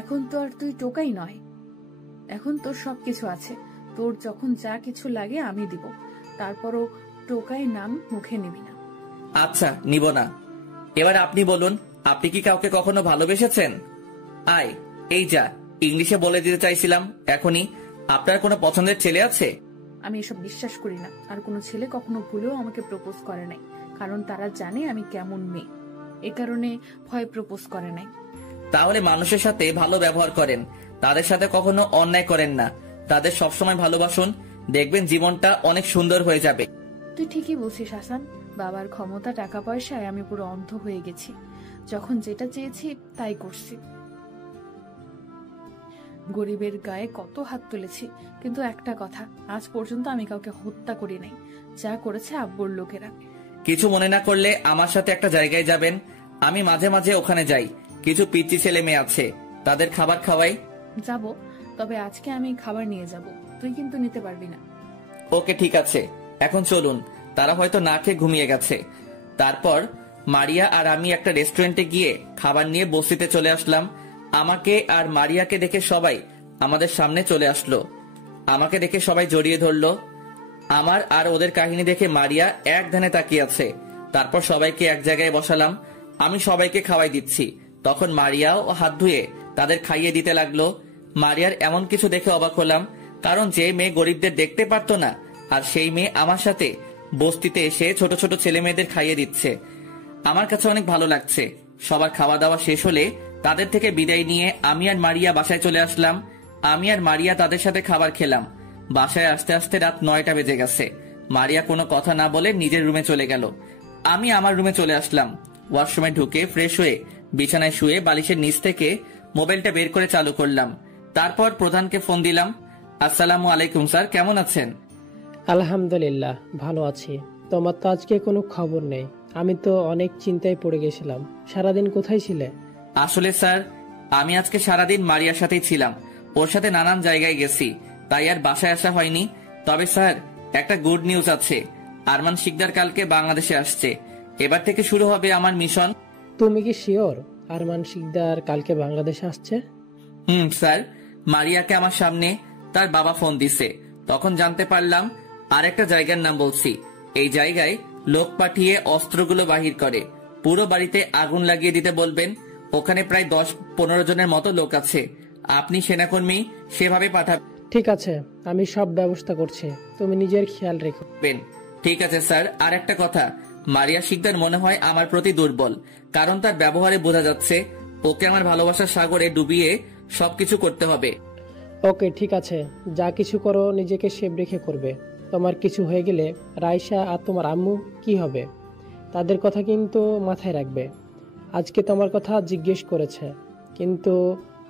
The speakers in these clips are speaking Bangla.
এখন তো আর তুই টোকাই নয়, এখন তোর সবকিছু আছে। তোর যখন যা কিছু লাগে আমি দিব, তারপরও টোকাই নাম মুখে নিবি না। আচ্ছা, নিব না। এবার আপনি বলুন, আপনি কি কাউকে কখনো ভালোবেসেছেন? আয়, এই যা ইংলিশে বলে দিতে চাইছিলাম এখনই। আপনার কোনো পছন্দের ছেলে আছে? আমি এসব বিশ্বাস করি না। আর কোনো ছেলে কখনো ভুলেও আমাকে প্রপোজ করে নাই, কারণ তারা জানে আমি কেমন মেয়ে, এ কারণে ভয় প্রপোজ করে নাই। তাহলে মানুষের সাথে ভালো ব্যবহার করেন, তাদের সাথে কখনো অন্যায় করেন না, তাদের সবসময় ভালোবাসুন, দেখবেন জীবনটা অনেক সুন্দর হয়ে যাবে। তুই ঠিকই বলছিস হাসান। বাবার ক্ষমতা, টাকা পয়সায় আমি পুরো অন্ধ হয়ে গেছি। যখন যেটা চেয়েছি তাই করছি। গরিবের গায়ে কত হাত তুলেছি, কিন্তু একটা কথা, আজ পর্যন্ত আমি কাউকে হত্যা করি নাই। যা করেছে আব্বুর লোকেরা। কিছু মনে না করলে আমার সাথে একটা জায়গায় যাবেন, আমি মাঝে মাঝে ওখানে যাই। কিছু পিচ্চি ছেলে মেয়ে আছে, তাদের খাবার খাওয়াই। যাব, তবে আজকে আমি খাবার নিয়ে যাব, তুই কিন্তু নিতে পারবি না। ওকে, ঠিক আছে, এখন চলুন। তারা হয়তো না খেয়ে ঘুমিয়ে গেছে। তারপর মারিয়া আর আমি একটা রেস্টুরেন্টে গিয়ে খাবার নিয়ে বসিতে চলে আসলাম। আমাকে আর মারিয়াকে দেখে সবাই আমাদের সামনে চলে আসলো। আমাকে দেখে সবাই জড়িয়ে ধরলো। আমার আর ওদের কাহিনী দেখে মারিয়া এক ধ্যানে তাকিয়ে আছে। তারপর সবাইকে এক জায়গায় বসালাম, আমি সবাইকে খাওয়াই দিচ্ছি। তখন মারিয়াও হাত ধুয়ে তাদের খাইয়ে দিতে লাগলো। মারিয়ার এমন কিছু দেখে অবাক হলাম, কারণ যে মেয়ে গরিবদের দেখতে পারতো না, আর সেই মেয়ে আমার সাথে বস্তিতে এসে ছোট ছোট ছেলে মেয়েদের খাইয়ে দিচ্ছে। আমার কাছে অনেক ভালো লাগছে। সবার খাওয়া দাওয়া শেষ হলে তাদের থেকে বিদায় নিয়ে আমি আর মারিয়া বাসায় চলে আসলাম। আমি আর মারিয়া তাদের সাথে খাবার খেলাম। বাসায় আসতে আসতে রাত 9টা বেজে গেছে। মারিয়া কোনো কথা না বলে নিজের রুমে চলে গেল। আমি আমার রুমে চলে আসলাম। ওয়াশরুমে ঢুকে ফ্রেশ হয়ে বিছানায় শুয়ে বালিশের নিচ থেকে মোবাইলটা বের করে চালু করলাম। তারপর প্রধানকে ফোন দিলাম। আসসালামু আলাইকুম স্যার, কেমন আছেন? আলহামদুলিল্লাহ, ভালো আছি। তোমার তো আজকে কোনো খবর নেই। আমি তো অনেক চিন্তায় পড়ে গেছিলাম। সারাদিন কোথায় ছিলে? আসলে স্যার, আমি আজকে সারাদিন মারিয়ার সাথেই ছিলাম। ওর সাথে নানান জায়গায় গেছি, তাই আর বাসায় আসা হয়নি। তবে স্যার, একটা গুড নিউজ আছে। আরমান শিকদার কালকে বাংলাদেশে আসছে। এবার থেকে শুরু হবে আমার মিশন। তুমি কি শিওর আরমান শিকদার কালকে বাংলাদেশে আসছে? স্যার, মারিয়াকে আমার সামনে তার বাবা ফোন দিছে, তখন জানতে পারলাম। আর একটা জায়গার নাম বলছি। এই জায়গায় লোক পাঠিয়ে অস্ত্রগুলো বাহির করে পুরো বাড়িতে আগুন লাগিয়ে দিতে বলবেন। ওখানে প্রায় 10-15 জনের মতো লোক আছে। আপনি সেনাকর্মী সেভাবে পাঠাবেন। ঠিক আছে, আমি সব ব্যবস্থা করছি, তুমি নিজের খেয়াল রেখো। ঠিক আছে স্যার। আর একটা কথা, মারিয়া শিকদার মনে হয় আমার প্রতি দুর্বল, কারণ তার ব্যবহারে বোঝা যাচ্ছে ওকে আমার ভালোবাসার সাগরে ডুবিয়ে সবকিছু করতে হবে। ওকে, ঠিক আছে, যা কিছু করো নিজেকে সেভ রেখে করবে। তোমার কিছু হয়ে গেলে রাইসা আর তোমার আম্মু কি হবে? তাদের কথা কিন্তু মাথায় রাখবে। আজকে তোমার কথা জিজ্ঞেস করেছে, কিন্তু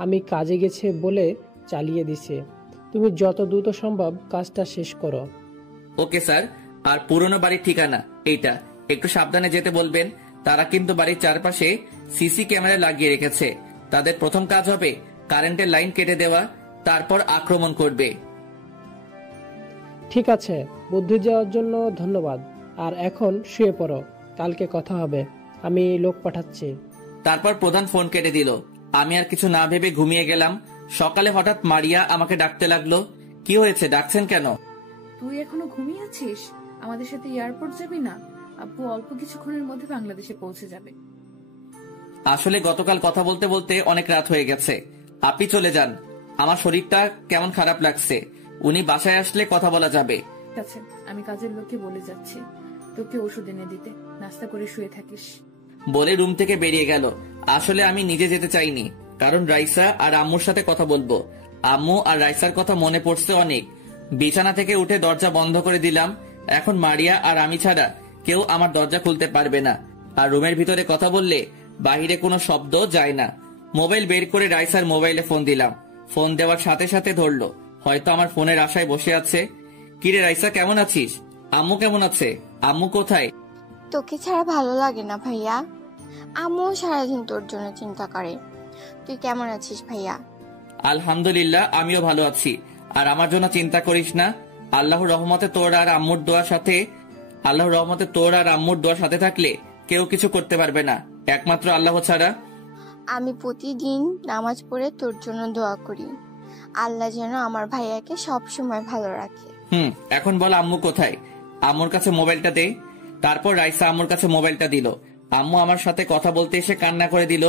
আমি কাজে গেছে বলে চালিয়ে দিছে। তুমি যত দ্রুত সম্ভব কাজটা শেষ করো। Okay sir. আর পুরনো বাড়ির ঠিকানা এইটা, একটু সাবধানে যেতে বলবেন। তারা কিন্তু বাড়ির চারপাশে সিসি ক্যামেরা লাগিয়ে রেখেছে। তাদের প্রথম কাজ হবে কারেন্টের লাইন কেটে দেওয়া, তারপর আক্রমণ করবে। ঠিক আছে, বুদ্ধি দেওয়ার জন্য ধন্যবাদ। আর এখন শুয়ে পড়ো, কালকে কথা হবে। আমি লোক পাঠাচ্ছি। তারপর প্রধান ফোন কেটে দিল। আমি আর কিছু না ভেবে ঘুমিয়ে গেলাম। সকালে হঠাৎ মারিয়া আমাকে ডাকতে লাগলো। কি হয়েছে, ডাকছেন কেন? তুই এখনো ঘুমিয়ে আছিস? আমাদের সাথে এয়ারপোর্ট যাবি না? আব্বু অল্প কিছুক্ষণের মধ্যে বাংলাদেশে পৌঁছে যাবে। আসলে গতকাল কথা বলতে বলতে অনেক রাত হয়ে গেছে। আপনি চলে যান, আমার শরীরটা কেমন খারাপ লাগছে। উনি বাসায় আসলে কথা বলা যাবে। ঠিক আছে, আমি কাজের লোককে বলে যাচ্ছি তোকে ওষুধ এনে দিতে। নাস্তা করে শুয়ে থাকিস। বলে রুম থেকে বেরিয়ে গেল। আসলে আমি নিজে যেতে চাইনি, কারণ রাইসা আর আম্মুর সাথে কথা বলবো। আম্মু আর রাইসার কথা মনে পড়ছে অনেক। বিছানা থেকে উঠে দরজা বন্ধ করে দিলাম। এখন মারিয়া আর আমি ছাড়া কেউ আমার দরজা খুলতে পারবে না। আর রুমের ভিতরে কথা বললে বাহিরে কোনো শব্দ যায় না। মোবাইল বের করে রাইসার মোবাইলে ফোন দিলাম। ফোন দেওয়ার সাথে সাথে ধরলো। হয়তো আমার ফোনের আশায় বসে আছে। কিরে রাইসা, কেমন আছিস? আম্মু কেমন আছে? আম্মু কোথায়? তোকে ছাড়া ভালো লাগে না ভাইয়া। আম্মু সারাদিন তোর জন্য চিন্তা করে। তুই কেমন আছিস ভাইয়া? আলহামদুলিল্লাহ, আমিও ভালো আছি। আর আমার জন্য চিন্তা করিস না। আল্লাহর রহমতে তোর আর আম্মুর দোয়ার সাথে থাকলে কেউ কিছু করতে পারবে না, একমাত্র আল্লাহ ছাড়া। আমি প্রতিদিন নামাজ পড়ে তোর জন্য দোয়া করি, আল্লাহ যেন আমার ভাইয়াকে সব সময় ভালো রাখে। এখন বল আম্মু কোথায়? আম্মুর কাছে মোবাইলটা দে। তারপর রাইসা আম্মুর কাছে মোবাইলটা দিল। আম্মু আমার সাথে কথা বলতে এসে কান্না করে দিল।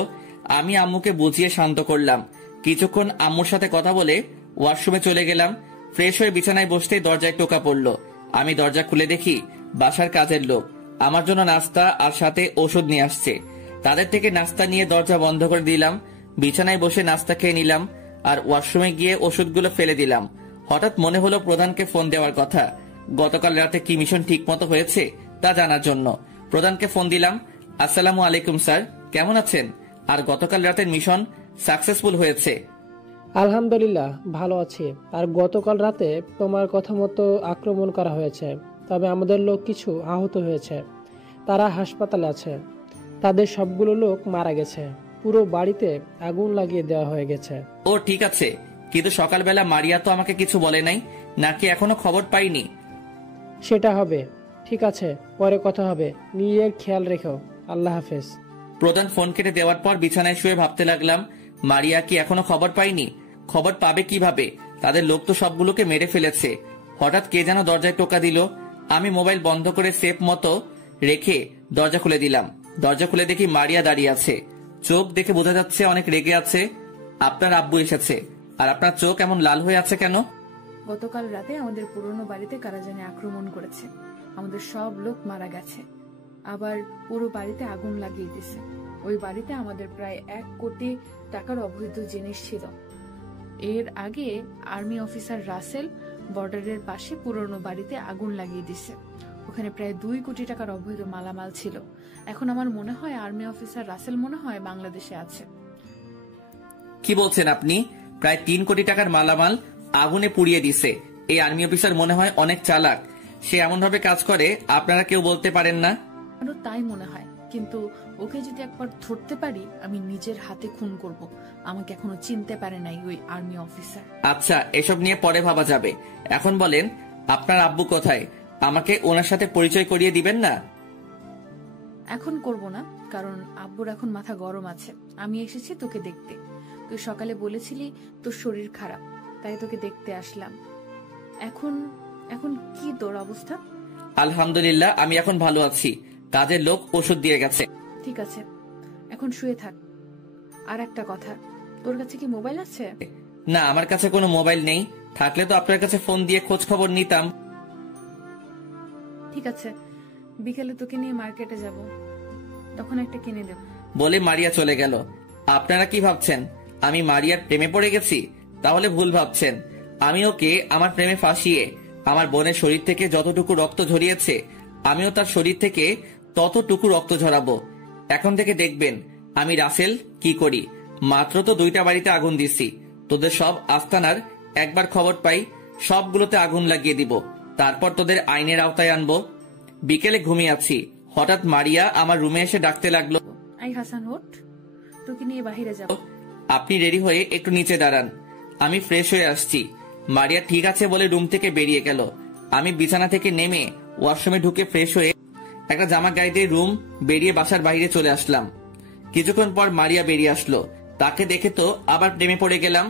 আমি আম্মুকে বুঝিয়ে শান্ত করলাম। কিছুক্ষণ আম্মুর সাথে কথা বলে ওয়াশরুমে চলে গেলাম। ফ্রেশ হয়ে বিছানায় বসতেই দরজায় টোকা পড়লো। আমি দরজা খুলে দেখি বাসার কাজের লোক আমার জন্য নাস্তা আর সাথে ওষুধ নিয়ে আসছে। তাদের থেকে নাস্তা নিয়ে দরজা বন্ধ করে দিলাম। বিছানায় বসে নাস্তা খেয়ে নিলাম আর ওয়াশরুমে গিয়ে ওষুধগুলো ফেলে দিলাম। হঠাৎ মনে হলো প্রধানকে ফোন দেওয়ার কথা। গতকাল রাতে কি মিশন ঠিক মতো হয়েছে তা জানার জন্য প্রধানকে ফোন দিলাম। আসসালামু আলাইকুম স্যার, কেমন আছেন? আর গতকাল রাতের মিশন সাকসেসফুল হয়েছে? আলহামদুলিল্লাহ ভালো আছি। আর গতকাল রাতে তোমার কথা মতো আক্রমণ করা হয়েছে, তবে আমাদের লোক কিছু আহত হয়েছে। তারা হাসপাতালে আছে। তাদের সবগুলো লোক মারা গেছে। পুরো বাড়িতে আগুন লাগিয়ে দেওয়া হয়ে গেছে। ও ঠিক আছে, কিন্তু সকালবেলা মারিয়া তো আমাকে কিছু বলে নাই, নাকি এখনো খবর পাইনি? সেটা হবে, ঠিক আছে, পরে কথা হবে। নিজের খেয়াল রেখো। আল্লাহ হাফেজ। প্রধান ফোন কেটে দেওয়ার পর বিছানায় শুয়ে ভাবতে লাগলাম, মারিয়া কি এখনো খবর পাইনি? খবর পাবে কিভাবে? তাদের লোক তো সবগুলোকে মেরে ফেলেছে। হঠাৎ কে যেন দরজায় টোকা দিল। আমি মোবাইল বন্ধ করে সেফ মতো রেখে দরজা খুলে দিলাম। দরজা খুলে দেখি মারিয়া দাঁড়িয়ে আছে। চোখ দেখে বোঝা যাচ্ছে অনেক রেগে আছে। আপনার আব্বু এসেছে। আর আপনার চোখ এমন লাল হয়ে আছে কেন? গতকাল রাতে আমাদের পুরনো বাড়িতে কারা জানি আক্রমণ করেছে। আমাদের সব লোক মারা গেছে, আবার পুরো বাড়িতে আগুন লাগিয়ে দিয়েছে। ওই বাড়িতে আমাদের প্রায় 1 কোটি টাকার অবৈধ জিনিস ছিল। এর আগে আর্মি অফিসার রাসেল বর্ডারের পাশে পুরনো বাড়িতে আগুন লাগিয়ে দিছে। ওখানে প্রায় 2 কোটি টাকার অবৈধ মালামাল ছিল। এখন আমার মনে হয় আর্মি অফিসার রাসেল মনে হয় বাংলাদেশে আছে। কি বলছেন আপনি? প্রায় 3 কোটি টাকার মালামাল আগুনে পুড়িয়ে দিছে। এই আর্মি অফিসার মনে হয় অনেক চালাক। সে এমন ভাবে কাজ করে আপনারা কেউ বলতে পারেন না। আমারও তাই মনে হয়, কিন্তু ওকে যদি একবার ধরতে পারি আমি নিজের হাতে খুন করব। আমাকে এখনো চিনতে পারে নাই ওই আর্মি অফিসার। আচ্ছা, এসব নিয়ে পরে ভাবা যাবে। এখন বলেন আপনার আব্বু কোথায়? আমাকে ওনার সাথে পরিচয় করিয়ে দিবেন না? এখন করব না, কারণ আব্বুর এখন মাথা গরম আছে। আমি এসেছি তোকে দেখতে। তুই সকালে বলেছিলি তোর শরীর খারাপ, তাই তোকে দেখতে আসলাম। এখন এখন কি তোর অবস্থা? আলহামদুলিল্লাহ, আমি এখন ভালো আছি। কাজের লোক ওষুধ দিয়ে গেছে। ঠিক আছে, এখন শুয়ে থাক। আর একটা কথা, তোর কাছে কি মোবাইল আছে? না, আমার কাছে কোনো মোবাইল নেই। থাকলে তো আপনার কাছে ফোন দিয়ে খোঁজ খবর নিতাম। ঠিক আছে, বিকেলে তোকে নিয়ে মার্কেটে যাব, তখন একটা কিনে দেব। বলে মারিয়া চলে গেল। আপনারা কি ভাবছেন আমি মারিয়ার প্রেমে পড়ে গেছি? তাহলে ভুল ভাবছেন। আমি ওকে আমার প্রেমে ফাঁসিয়ে আমার বোনের শরীর থেকে যতটুকু রক্ত ঝরিয়েছে আমিও তার শরীর থেকে ততটুকু রক্ত ঝরাবো। এখন থেকে দেখবেন আমি রাসেল কি করি। মাত্র তো 2টা বাড়িতে আগুন দিছি। তোদের সব আস্তানার একবার খবর পাই সবগুলোতে আগুন লাগিয়ে দিব। তারপর তোদের আইনের আওতায় আনবো। বিকেলে ঘুমিয়ে আছি, হঠাৎ মারিয়া আমার রুমে এসে ডাকতে লাগলো, আই হাসান ওঠ, তোকে নিয়ে বাহিরে যাব। আপনি রেডি হয়ে একটু নিচে দাঁড়ান, আমি ফ্রেশ হয়ে আসছি। মারিয়া ঠিক আছে বলে রুম থেকে বেরিয়ে গেল। আমি বিছানা থেকে নেমে ওয়াশরুমে ঢুকে ফ্রেশ হয়ে একটা জামা গায়ে দিয়ে রুম বেরিয়ে বাসার বাইরে চলে আসলাম। কিছুক্ষণ পর মারিয়া বেরিয়ে আসলো। তাকে দেখে তো আবার প্রেমে পড়ে গেলাম।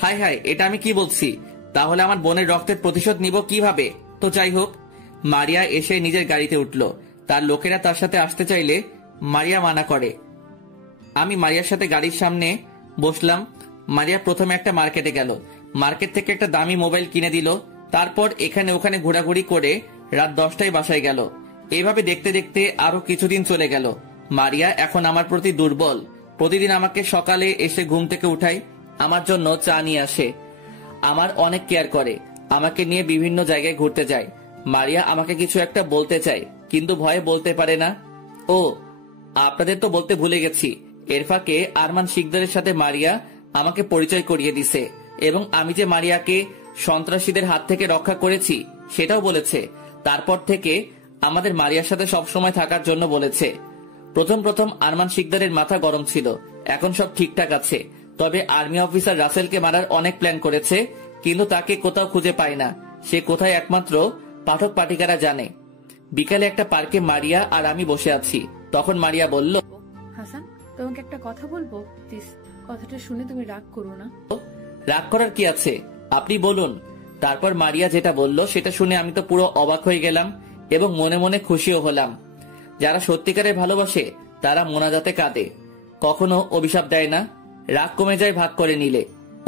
হায় হায়, এটা আমি কি বলছি? তাহলে আমার বোনের রক্তের প্রতিশোধ নিব কিভাবে? তো যাই হোক, মারিয়া এসে নিজের গাড়িতে উঠল। তার লোকেরা তার সাথে আসতে চাইলে মারিয়া মানা করে। আমি মারিয়ার সাথে গাড়ির সামনে বসলাম। মারিয়া প্রথমে একটা মার্কেটে গেল। মার্কেট থেকে একটা দামি মোবাইল কিনে দিল। তারপর এখানে ওখানে ঘোরাঘুরি করে রাত 10টায় বাসায় গেল। এইভাবে দেখতে দেখতে আরো কিছুদিন চলে গেল। মারিয়া এখন আমার প্রতি দুর্বল। প্রতিদিন আমাকে সকালে এসে ঘুম থেকে উঠায়, আমার জন্য চা নিয়ে আসে, আমার অনেক কেয়ার করে, আমাকে নিয়ে বিভিন্ন জায়গায় ঘুরতে যায়। মারিয়া আমাকে কিছু একটা বলতে চায়, কিন্তু ভয়ে বলতে পারে না। ও, আপনাদের তো বলতে ভুলে গেছি, এর ফাঁকে আরমান শিকদারের সাথে মারিয়া আমাকে পরিচয় করিয়ে দিছে এবং আমি যে মারিয়াকে সন্ত্রাসীদের হাত থেকে রক্ষা করেছি সেটাও বলেছে। তারপর থেকে আমাদের মারিয়ার সাথে সবসময় থাকার জন্য বলেছে। প্রথম প্রথম আরমান শিকদারের মাথা গরম ছিল, এখন সব ঠিকঠাক আছে। তবে আর্মি অফিসার রাসেলকে মারার অনেক প্ল্যান করেছে, কিন্তু তাকে কোথাও খুঁজে পায় না। সে কোথায় একমাত্র পাঠক পাঠিকারা জানে। বিকালে একটা পার্কে মারিয়া আর আমি বসে আছি। তখন মারিয়া বলল, হাসান, তোমাকে একটা কথা বলবো প্লিজ, কথাটা শুনে তুমি রাগ করো না। রাগ করার কি আছে, আপনি বলুন। তারপর মারিয়া যেটা বলল সেটা শুনে আমি তো পুরো অবাক হয়ে গেলাম এবং মনে মনে খুশিও হলাম। যারা সত্যিকারে ভালোবাসে তারা মোনাজাতে কাঁদে, কখনো অভিশাপ দেয় না। রাগ কমে যায় ভাগ করে নিলে,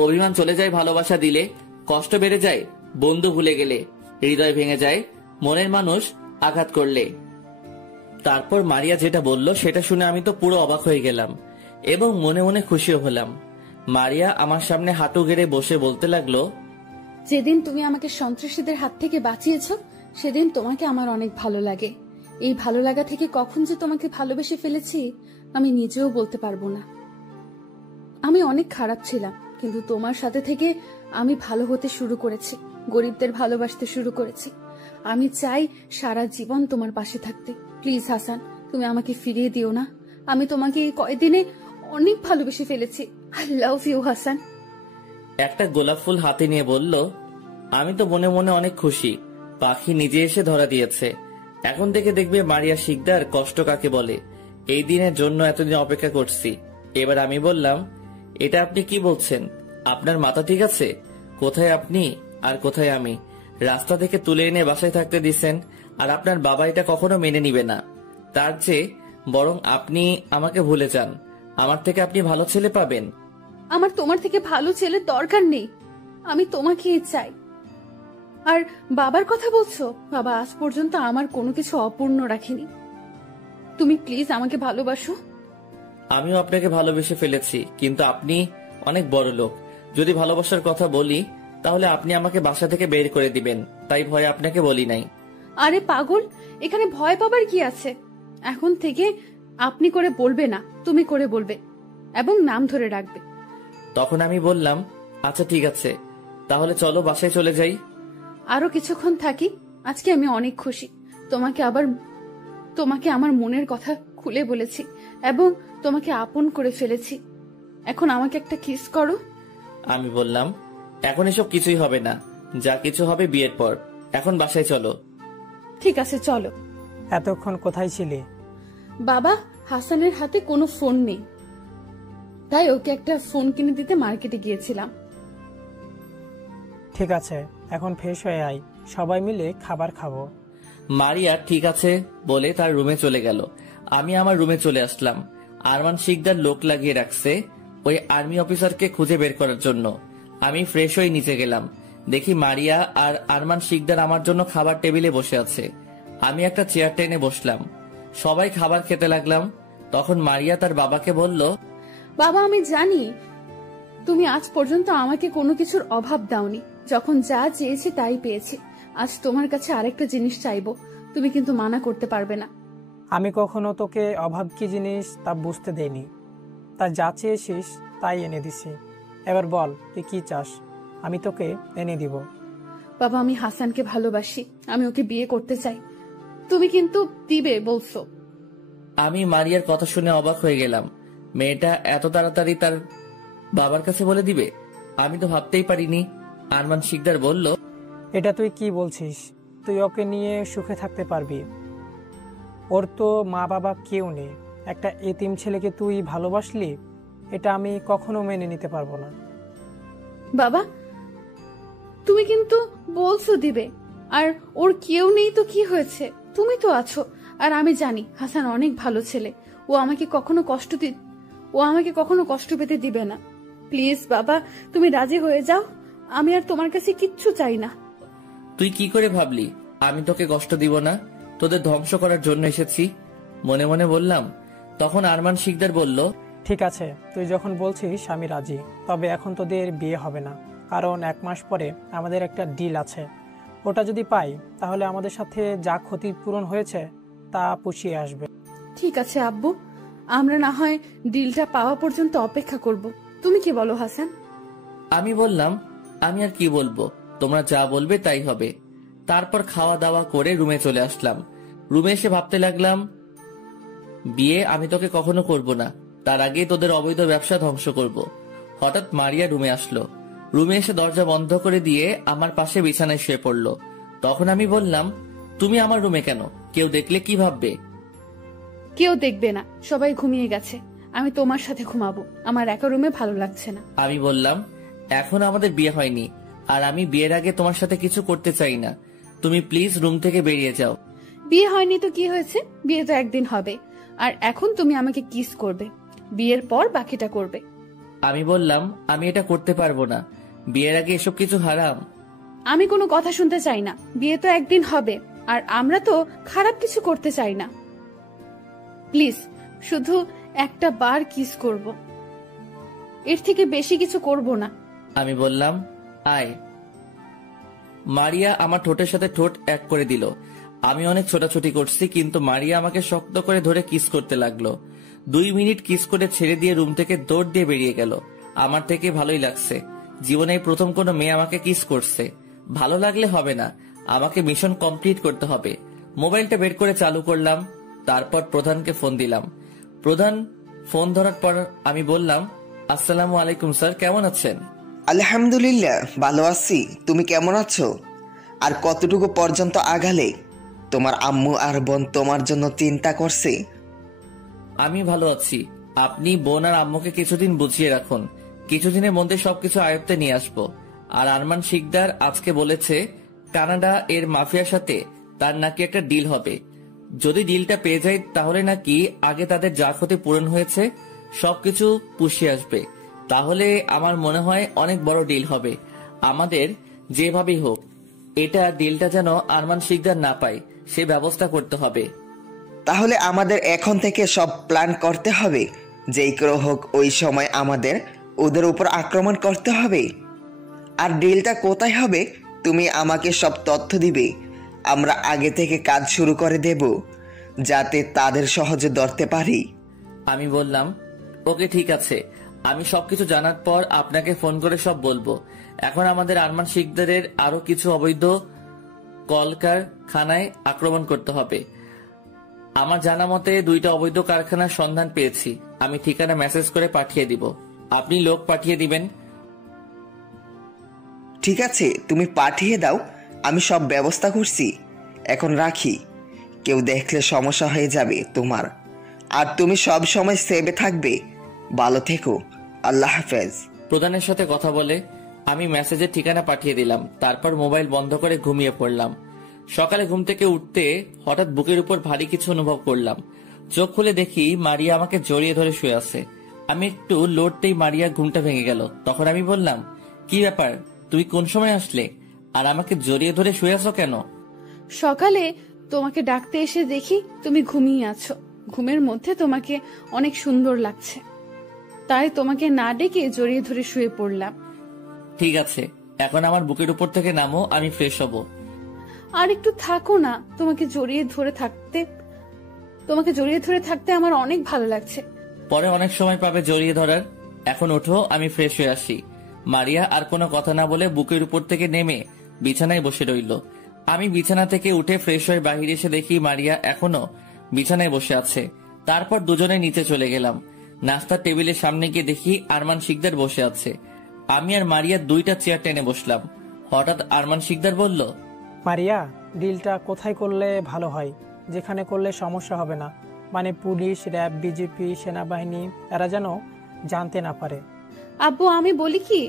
অভিমান চলে যায় ভালোবাসা দিলে, কষ্ট বেড়ে যায় বন্ধু ভুলে গেলে, হৃদয় ভেঙে যায় মনের মানুষ আঘাত করলে। তারপর মারিয়া যেটা বলল সেটা শুনে আমি তো পুরো অবাক হয়ে গেলাম এবং মনে মনে খুশিও হলাম। মারিয়া আমার সামনে হাঁটু গেড়ে বসে বলতে লাগলো, যেদিন তুমি আমাকে সন্ত্রাসীদের হাত থেকে বাঁচিয়েছো সেদিন তোমাকে আমার অনেক ভালো লাগে। এই ভালো লাগা থেকে কখন যে তোমাকে ভালোবেসে ফেলেছি আমি নিজেও বলতে পারবো না। আমি অনেক খারাপ ছিলাম, কিন্তু তোমার সাথে থেকে আমি ভালো হতে শুরু করেছি, গরিবদের ভালোবাসতে শুরু করেছি। আমি চাই সারা জীবন তোমার পাশে থাকতে। প্লিজ হাসান, তুমি আমাকে ফিরিয়ে দিও না। আমি তোমাকে এই কয়দিনে অনেক ভালোবেসে ফেলেছি। I love you Hasan. একটা গোলাপ ফুল হাতে নিয়ে বলল, আমি তো মনে মনে অনেক খুশি, পাখি নিজে এসে ধরা দিয়েছে। এখন থেকে দেখবে মারিয়া শিকদার কষ্ট কাকে বলে। এই দিনের জন্য এতদিন অপেক্ষা করছি। এবার আমি বললাম, এটা আপনি কি বলছেন? আপনার মাথা ঠিক আছে? কোথায় আপনি আর কোথায় আমি? রাস্তা থেকে তুলে এনে বাসায় থাকতে দিচ্ছেন, আর আপনার বাবা এটা কখনো মেনে নিবে না। তার চেয়ে বরং আপনি আমাকে ভুলে যান, আমার থেকে আপনি ভালো ছেলে পাবেন। আমার তোমার থেকে ভালো ছেলে দরকার নেই, আমি তোমাকেই চাই। আর বাবার কথা বলছো? বাবা আজ পর্যন্ত আমার কোনো কিছু অপূর্ণ রাখেনি। তুমি প্লিজ আমাকে ভালোবাসো। আমিও আপনাকে ভালোবেসে ফেলেছি, কিন্তু আপনি অনেক বড় লোক। যদি ভালোবাসার কথা বলি তাহলে আপনি আমাকে বাসা থেকে বের করে দিবেন, তাই ভয়ে আপনাকে বলি নাই। আরে পাগল, এখানে ভয় পাবার কি আছে? এখন থেকে আপনি করে বলবে না, তুমি করে বলবে এবং নাম ধরে রাখবে। তখন আমি বললাম, আচ্ছা ঠিক আছে, তাহলে চলো বাসায় চলে যাই। আরো কিছুক্ষণ থাকি। আজকে আমি অনেক খুশি, তোমাকে আমার মনের কথা খুলে বলেছি এবং তোমাকে আপন করে ফেলেছি। এখন আমাকে একটা কিস করো। আমি বললাম, এখন এসব কিছুই হবে না, যা কিছু হবে বিয়ের পর। এখন বাসায় চলো। ঠিক আছে চলো। এতক্ষণ কোথায় ছিলে? বাবা, হাসানের হাতে কোনো ফোন নেই, তাই ওকে একটা ফোন কিনে দিতে মার্কেটে গিয়েছিলাম। ঠিক আছে, এখন ফ্রেশ হয়ে আয়, সবাই মিলে খাবার খাবো। মারিয়া ঠিক আছে বলে তার রুমে চলে গেল। আমি আমার রুমে চলে আসলাম। আরমান শিকদার লোক লাগিয়ে রাখছে ওই আর্মি অফিসারকে খুঁজে বের করার জন্য। আমি ফ্রেশ হয়ে নিচে গেলাম, দেখি মারিয়া আর আরমান শিকদার আমার জন্য খাবার টেবিলে বসে আছে। আমি একটা চেয়ার টেনে বসলাম, সবাই খাবার খেতে লাগলাম। তখন মারিয়া তার বাবাকে বলল, বাবা, আমি জানি তুমি আজ পর্যন্ত আমাকে কোনো কিছুর অভাব দাওনি। যখন যা চেয়েছি তাই পেয়েছি। আজ তোমার কাছে আরেকটা জিনিস চাইবো, তুমি কিন্তু মানা করতে পারবে না। আমি কখনো তোকে অভাব কি জিনিস তা বুঝতে দেইনি, তা যা চেয়েছিস তাই এনে দিছি। এবার বল তুই কি চাস, আমি তোকে এনে দিব। বাবা, আমি হাসানকে ভালোবাসি, আমি ওকে বিয়ে করতে চাই। তুমি কিন্তু দিবে বলছো? আমি মারিয়ার কথা শুনে অবাক হয়ে গেলাম। মেয়েটা এত তাড়াতাড়ি তার বাবার কাছে বলে দিবে, আমি তো ভাবতেই পারিনি। আরমান শিকদার বলল, এটা তুই কি বলছিস? তুই ওকে নিয়ে সুখে থাকতে পারবি? ওর তো মা বাবা কেউ নেই, একটা এতিম ছেলেকে তুই ভালোবাসলি? এটা আমি কখনো মেনে নিতে পারবো না। বাবা, তুমি কিন্তু বলছো দিবে, আর ওর কেউ নেই তো কি হয়েছে? তুমি তো আছো। আর আমি জানি হাসান অনেক ভালো ছেলে, ও আমাকে কখনো কষ্ট পেতে দিবে না। প্লিজ বাবা, তুমি রাজি হয়ে যাও, আমি আর তোমার কাছে কিচ্ছু চাই না। তুই কি করে ভাবলি আমি তোকে কষ্ট দিব না? তোদের ধ্বংস করার জন্য এসেছি, মনে মনে বললাম। তখন আরমান শিকদার বলল, ঠিক আছে, তুই যখন বলছিস আমি রাজি। তবে এখন তোদের বিয়ে হবে না, কারণ 1 মাস পরে আমাদের একটা ডিল আছে। ওটা যদি পাই তাহলে আমাদের সাথে যা ক্ষতিপূরণ হয়েছে তা পুষিয়ে আসবে। ঠিক আছে আব্বু, আমরা না হয় ডিলটা পাওয়া পর্যন্ত অপেক্ষা করব। তুমি কি বলো হাসান? আমি বললাম, আমি আর কি বলবো, তোমরা যা বলবে তাই হবে। তারপর খাওয়া দাওয়া করে রুমে চলে আসলাম। রুমে এসে ভাবতে লাগলাম, বিয়ে আমি তোকে কখনো করব না, তার আগে তোদের অবৈধ ব্যবসা ধ্বংস করব। হঠাৎ মারিয়া রুমে আসলো। রুমে এসে দরজা বন্ধ করে দিয়ে আমার পাশে বিছানায় শুয়ে পড়লো। তখন আমি বললাম, তুমি আমার রুমে কেন? কেউ দেখলে কি ভাববে? কেউ দেখবে না, সবাই ঘুমিয়ে গেছে। আমি তোমার সাথে ঘুমাবো, আমার একা রুমে ভালো লাগছে না। আমি বললাম, এখন আমাদের বিয়ে হয়নি, আর আমি বিয়ের আগে তোমার সাথে কিছু করতে চাই না। তুমি প্লিজ রুম থেকে বেরিয়ে যাও। বিয়ে হয়নি তো কি হয়েছে, বিয়ে তো একদিন হবে। আর এখন তুমি আমাকে কিস করবে, বিয়ের পর বাকিটা করবে। আমি বললাম, আমি এটা করতে পারবো না, বিয়ের আগে এসব কিছু হারাম। আমি কোনো কথা শুনতে চাই না, বিয়ে তো একদিন হবে, আর আমরা তো খারাপ কিছু করতে চাই না। প্লিজ শুধু একটা বার কিস করব, এর থেকে বেশি কিছু করব না। আমি বললাম, আয়। মারিয়া আমার ঠোঁটের সাথে ঠোঁট এক করে দিল। আমি অনেক ছোটাছুটি করছি, কিন্তু মারিয়া আমাকে শক্ত করে ধরে কিস করতে লাগলো। 2 মিনিট কিস করে ছেড়ে দিয়ে রুম থেকে দৌড় দিয়ে বেরিয়ে গেল। আমার থেকে ভালোই লাগছে, জীবনে প্রথম কোনো মেয়ে আমাকে কিস করছে। ভালো লাগলে হবে না, আমাকে মিশন কমপ্লিট করতে হবে। মোবাইলটা বের করে চালু করলাম, তারপর প্রধানকে ফোন দিলাম। প্রধান ফোন ধরার পর আমি বললাম, আসসালামু আলাইকুম স্যার, কেমন আছেন? আলহামদুলিল্লাহ ভালো আছি, তুমি কেমন আছো? আর কতটুকু পর্যন্ত আগালে? তোমার আম্মু আর বোন তোমার জন্য চিন্তা করছে? আমি ভালো আছি। আপনি বোন আর আম্মুকে কিছুদিন বুঝিয়ে রাখুন, কিছুদিনের মধ্যে সবকিছু আয়ত্তে নিয়ে আসবো। আর আরমান শিকদার আজকে বলেছে কানাডা এর মাফিয়ার সাথে তার নাকি একটা ডিল হবে। যদি ডিলটা পেয়ে যায় তাহলে নাকি আগে তাদের যা ক্ষতি পূরণ হয়েছে সবকিছু পুষিয়ে আসবে। তাহলে আমার মনে হয় অনেক বড় ডিল হবে। আমাদের যেভাবেই হোক এটা ডিলটা যেন আরমান শিকদার না পায় সে ব্যবস্থা করতে হবে। তাহলে আমাদের এখন থেকে সব প্ল্যান করতে হবে, যেই করে হোক ওই সময় আমাদের ওদের উপর আক্রমণ করতে হবে। আর ডিলটা কোথায় হবে তুমি আমাকে সব তথ্য দিবে, আমরা আগে থেকে কাজ শুরু করে দেব যাতে তাদের সহজে ধরতে পারি। আমি বললাম, ওকে ঠিক আছে, আমি সবকিছু জানার পর আপনাকে ফোন করে সব বলবো। এখন আমাদের আরমান শিকদারের আরো কিছু অবৈধ কলকারখানায় আক্রমণ করতে হবে। আমার জানা মতে 2টা অবৈধ কারখানার সন্ধান পেয়েছি, আমি ঠিকানা মেসেজ করে পাঠিয়ে দিব, আপনি লোক পাঠিয়ে দিবেন। ঠিক আছে, তুমি পাঠিয়ে দাও, আমি সব ব্যবস্থা করছি। এখন রাখি, কেউ দেখলে সমস্যা হয়ে যাবে তোমার। আর তুমি সব সময় সেভে থাকবে, ভালো থেকো, আল্লাহ হাফেজ। প্রধানের সাথে কথা বলে আমি মেসেজের ঠিকানা পাঠিয়ে দিলাম, তারপর মোবাইল বন্ধ করে ঘুমিয়ে পড়লাম। সকালে ঘুম থেকে উঠতে হঠাৎ বুকের উপর ভারী কিছু অনুভব করলাম। চোখ খুলে দেখি মারিয়া আমাকে জড়িয়ে ধরে শুয়ে আছে। আমি একটু লড়তেই মারিয়া ঘুমটা ভেঙে গেল। তখন আমি বললাম, কি ব্যাপার, তুমি কোন সময় আসলে আর আমাকে জড়িয়ে ধরে শুয়ে আছো কেন? সকালে তোমাকে ডাকতে এসে দেখি তুমি ঘুমিয়ে আছো, ঘুমের মধ্যে তোমাকে অনেক সুন্দর লাগছে, তাই তোমাকে না ডেকে জড়িয়ে ধরে শুয়ে পড়লাম। ঠিক আছে, এখন আমার বুকের উপর থেকে নামো, আমি ফ্রেশ হব। আর একটু থাকো না, তোমাকে জড়িয়ে ধরে থাকতে আমার অনেক ভালো লাগছে। পরে অনেক সময় পাবে জড়িয়ে ধরার, এখন ওঠো, আমি ফ্রেশ হয়ে আসি। মারিয়া আর কোনো কথা না বলে বুকের উপর থেকে নেমে বিছানায় বসে রইল। আমি বিছানা থেকে উঠে ফ্রেশ হয়ে বাহিরে এসে দেখি মারিয়া এখনো বিছানায় বসে আছে। তারপর দুজনে নিচে চলে গেলাম। নাস্তার টেবিলের সামনে গিয়ে দেখি আরমান শিকদার বসে আছে। আমি আর মারিয়া 2টা চেয়ার টেনে বসলাম। হঠাৎ আরমান শিকদার বলল, মারিয়া, ডিলটা কোথায় করলে ভালো হয়, যেখানে করলে সমস্যা হবে না, মানে পুলিশ, র্যাব, বিজেপি, সেনাবাহিনী এরা যেন জানতে না পারে। আব্বু আমি বলি কি,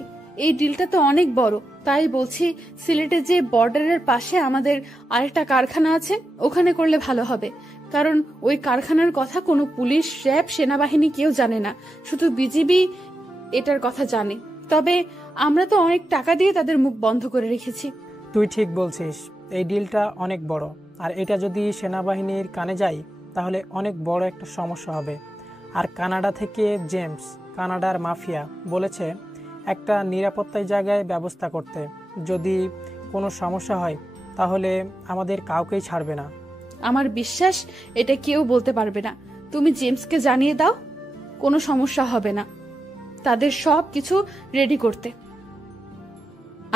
এই ডিলটা তো অনেক বড়, তাই বলছি সিলেটে যে বর্ডারের পাশে আমাদের আরেকটা কারখানা আছে ওখানে করলে ভালো হবে। কারণ ওই কারখানার কথা কোনো পুলিশ, র্যাব, সেনাবাহিনী কেউ জানে না, শুধু বিজিবি এটার কথা জানে। তবে আমরা তো অনেক টাকা দিয়ে তাদের মুখ বন্ধ করে রেখেছি। তুই ঠিক বলছিস, এই ডিলটা অনেক বড়, আর এটা যদি সেনাবাহিনীর কানে যায় তাহলে অনেক বড় একটা সমস্যা হবে। আর কানাডা থেকে জেমস, কানাডার মাফিয়া, বলেছে একটা নিরাপত্তার জায়গায় ব্যবস্থা করতে, যদি কোনো সমস্যা হয় তাহলে আমাদের কাউকেই ছাড়বে না। আমার বিশ্বাস এটা কেউ বলতে পারবে না। তুমি জেমসকে জানিয়ে দাও, কোনো সমস্যা হবে না, তাদের সব কিছু রেডি করতে।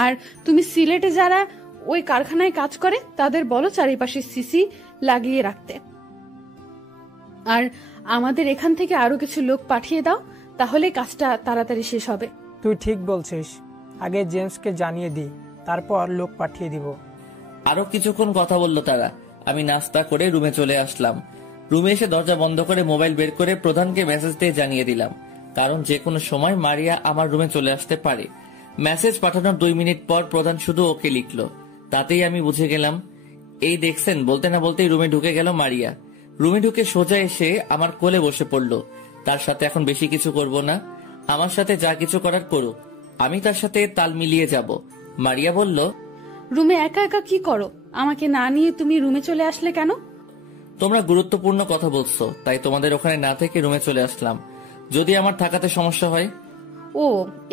আর তুমি সিলেটে যারা ওই কারখানায় কাজ করে তাদের বলো চারিপাশে সিসি লাগিয়ে রাখতে। আর আমাদের এখান থেকে আরো কিছু লোক পাঠিয়ে দাও, তাহলে কাজটা তাড়াতাড়ি শেষ হবে। তুই ঠিক বলছিস, আগে জেমসকে জানিয়ে দিই, তারপর লোক পাঠিয়ে দিব। আরো কিছুক্ষণ কথা বলল তারা। আমি নাস্তা করে রুমে চলে আসলাম। রুমে এসে দরজা বন্ধ করে মোবাইল বের করে প্রধানকে মেসেজ দিয়ে জানিয়ে দিলাম, কারণ যে কোনো সময় মারিয়া আমার রুমে চলে আসতে পারে। মেসেজ পাঠানোর 2 মিনিট পর প্রধান শুধু ওকে লিখলো, তাতেই আমি বুঝে গেলাম। এই দেখছেন, বলতে না বলতেই রুমে ঢুকে গেল মারিয়া। রুমে ঢুকে সোজা এসে আমার কোলে বসে পড়লো। তার সাথে এখন বেশি কিছু করব না, আমার সাথে যা কিছু করার করুক, আমি তার সাথে তাল মিলিয়ে যাব। মারিয়া বলল, রুমে একা একা কি করো? আমাকে না নিয়ে তুমি রুমে চলে আসলে কেন? তোমরা গুরুত্বপূর্ণ কথা বলছো, তাই তোমাদের ওখানে না থেকে রুমে চলে আসলাম, যদি আমার থাকাতে সমস্যা হয়। ও,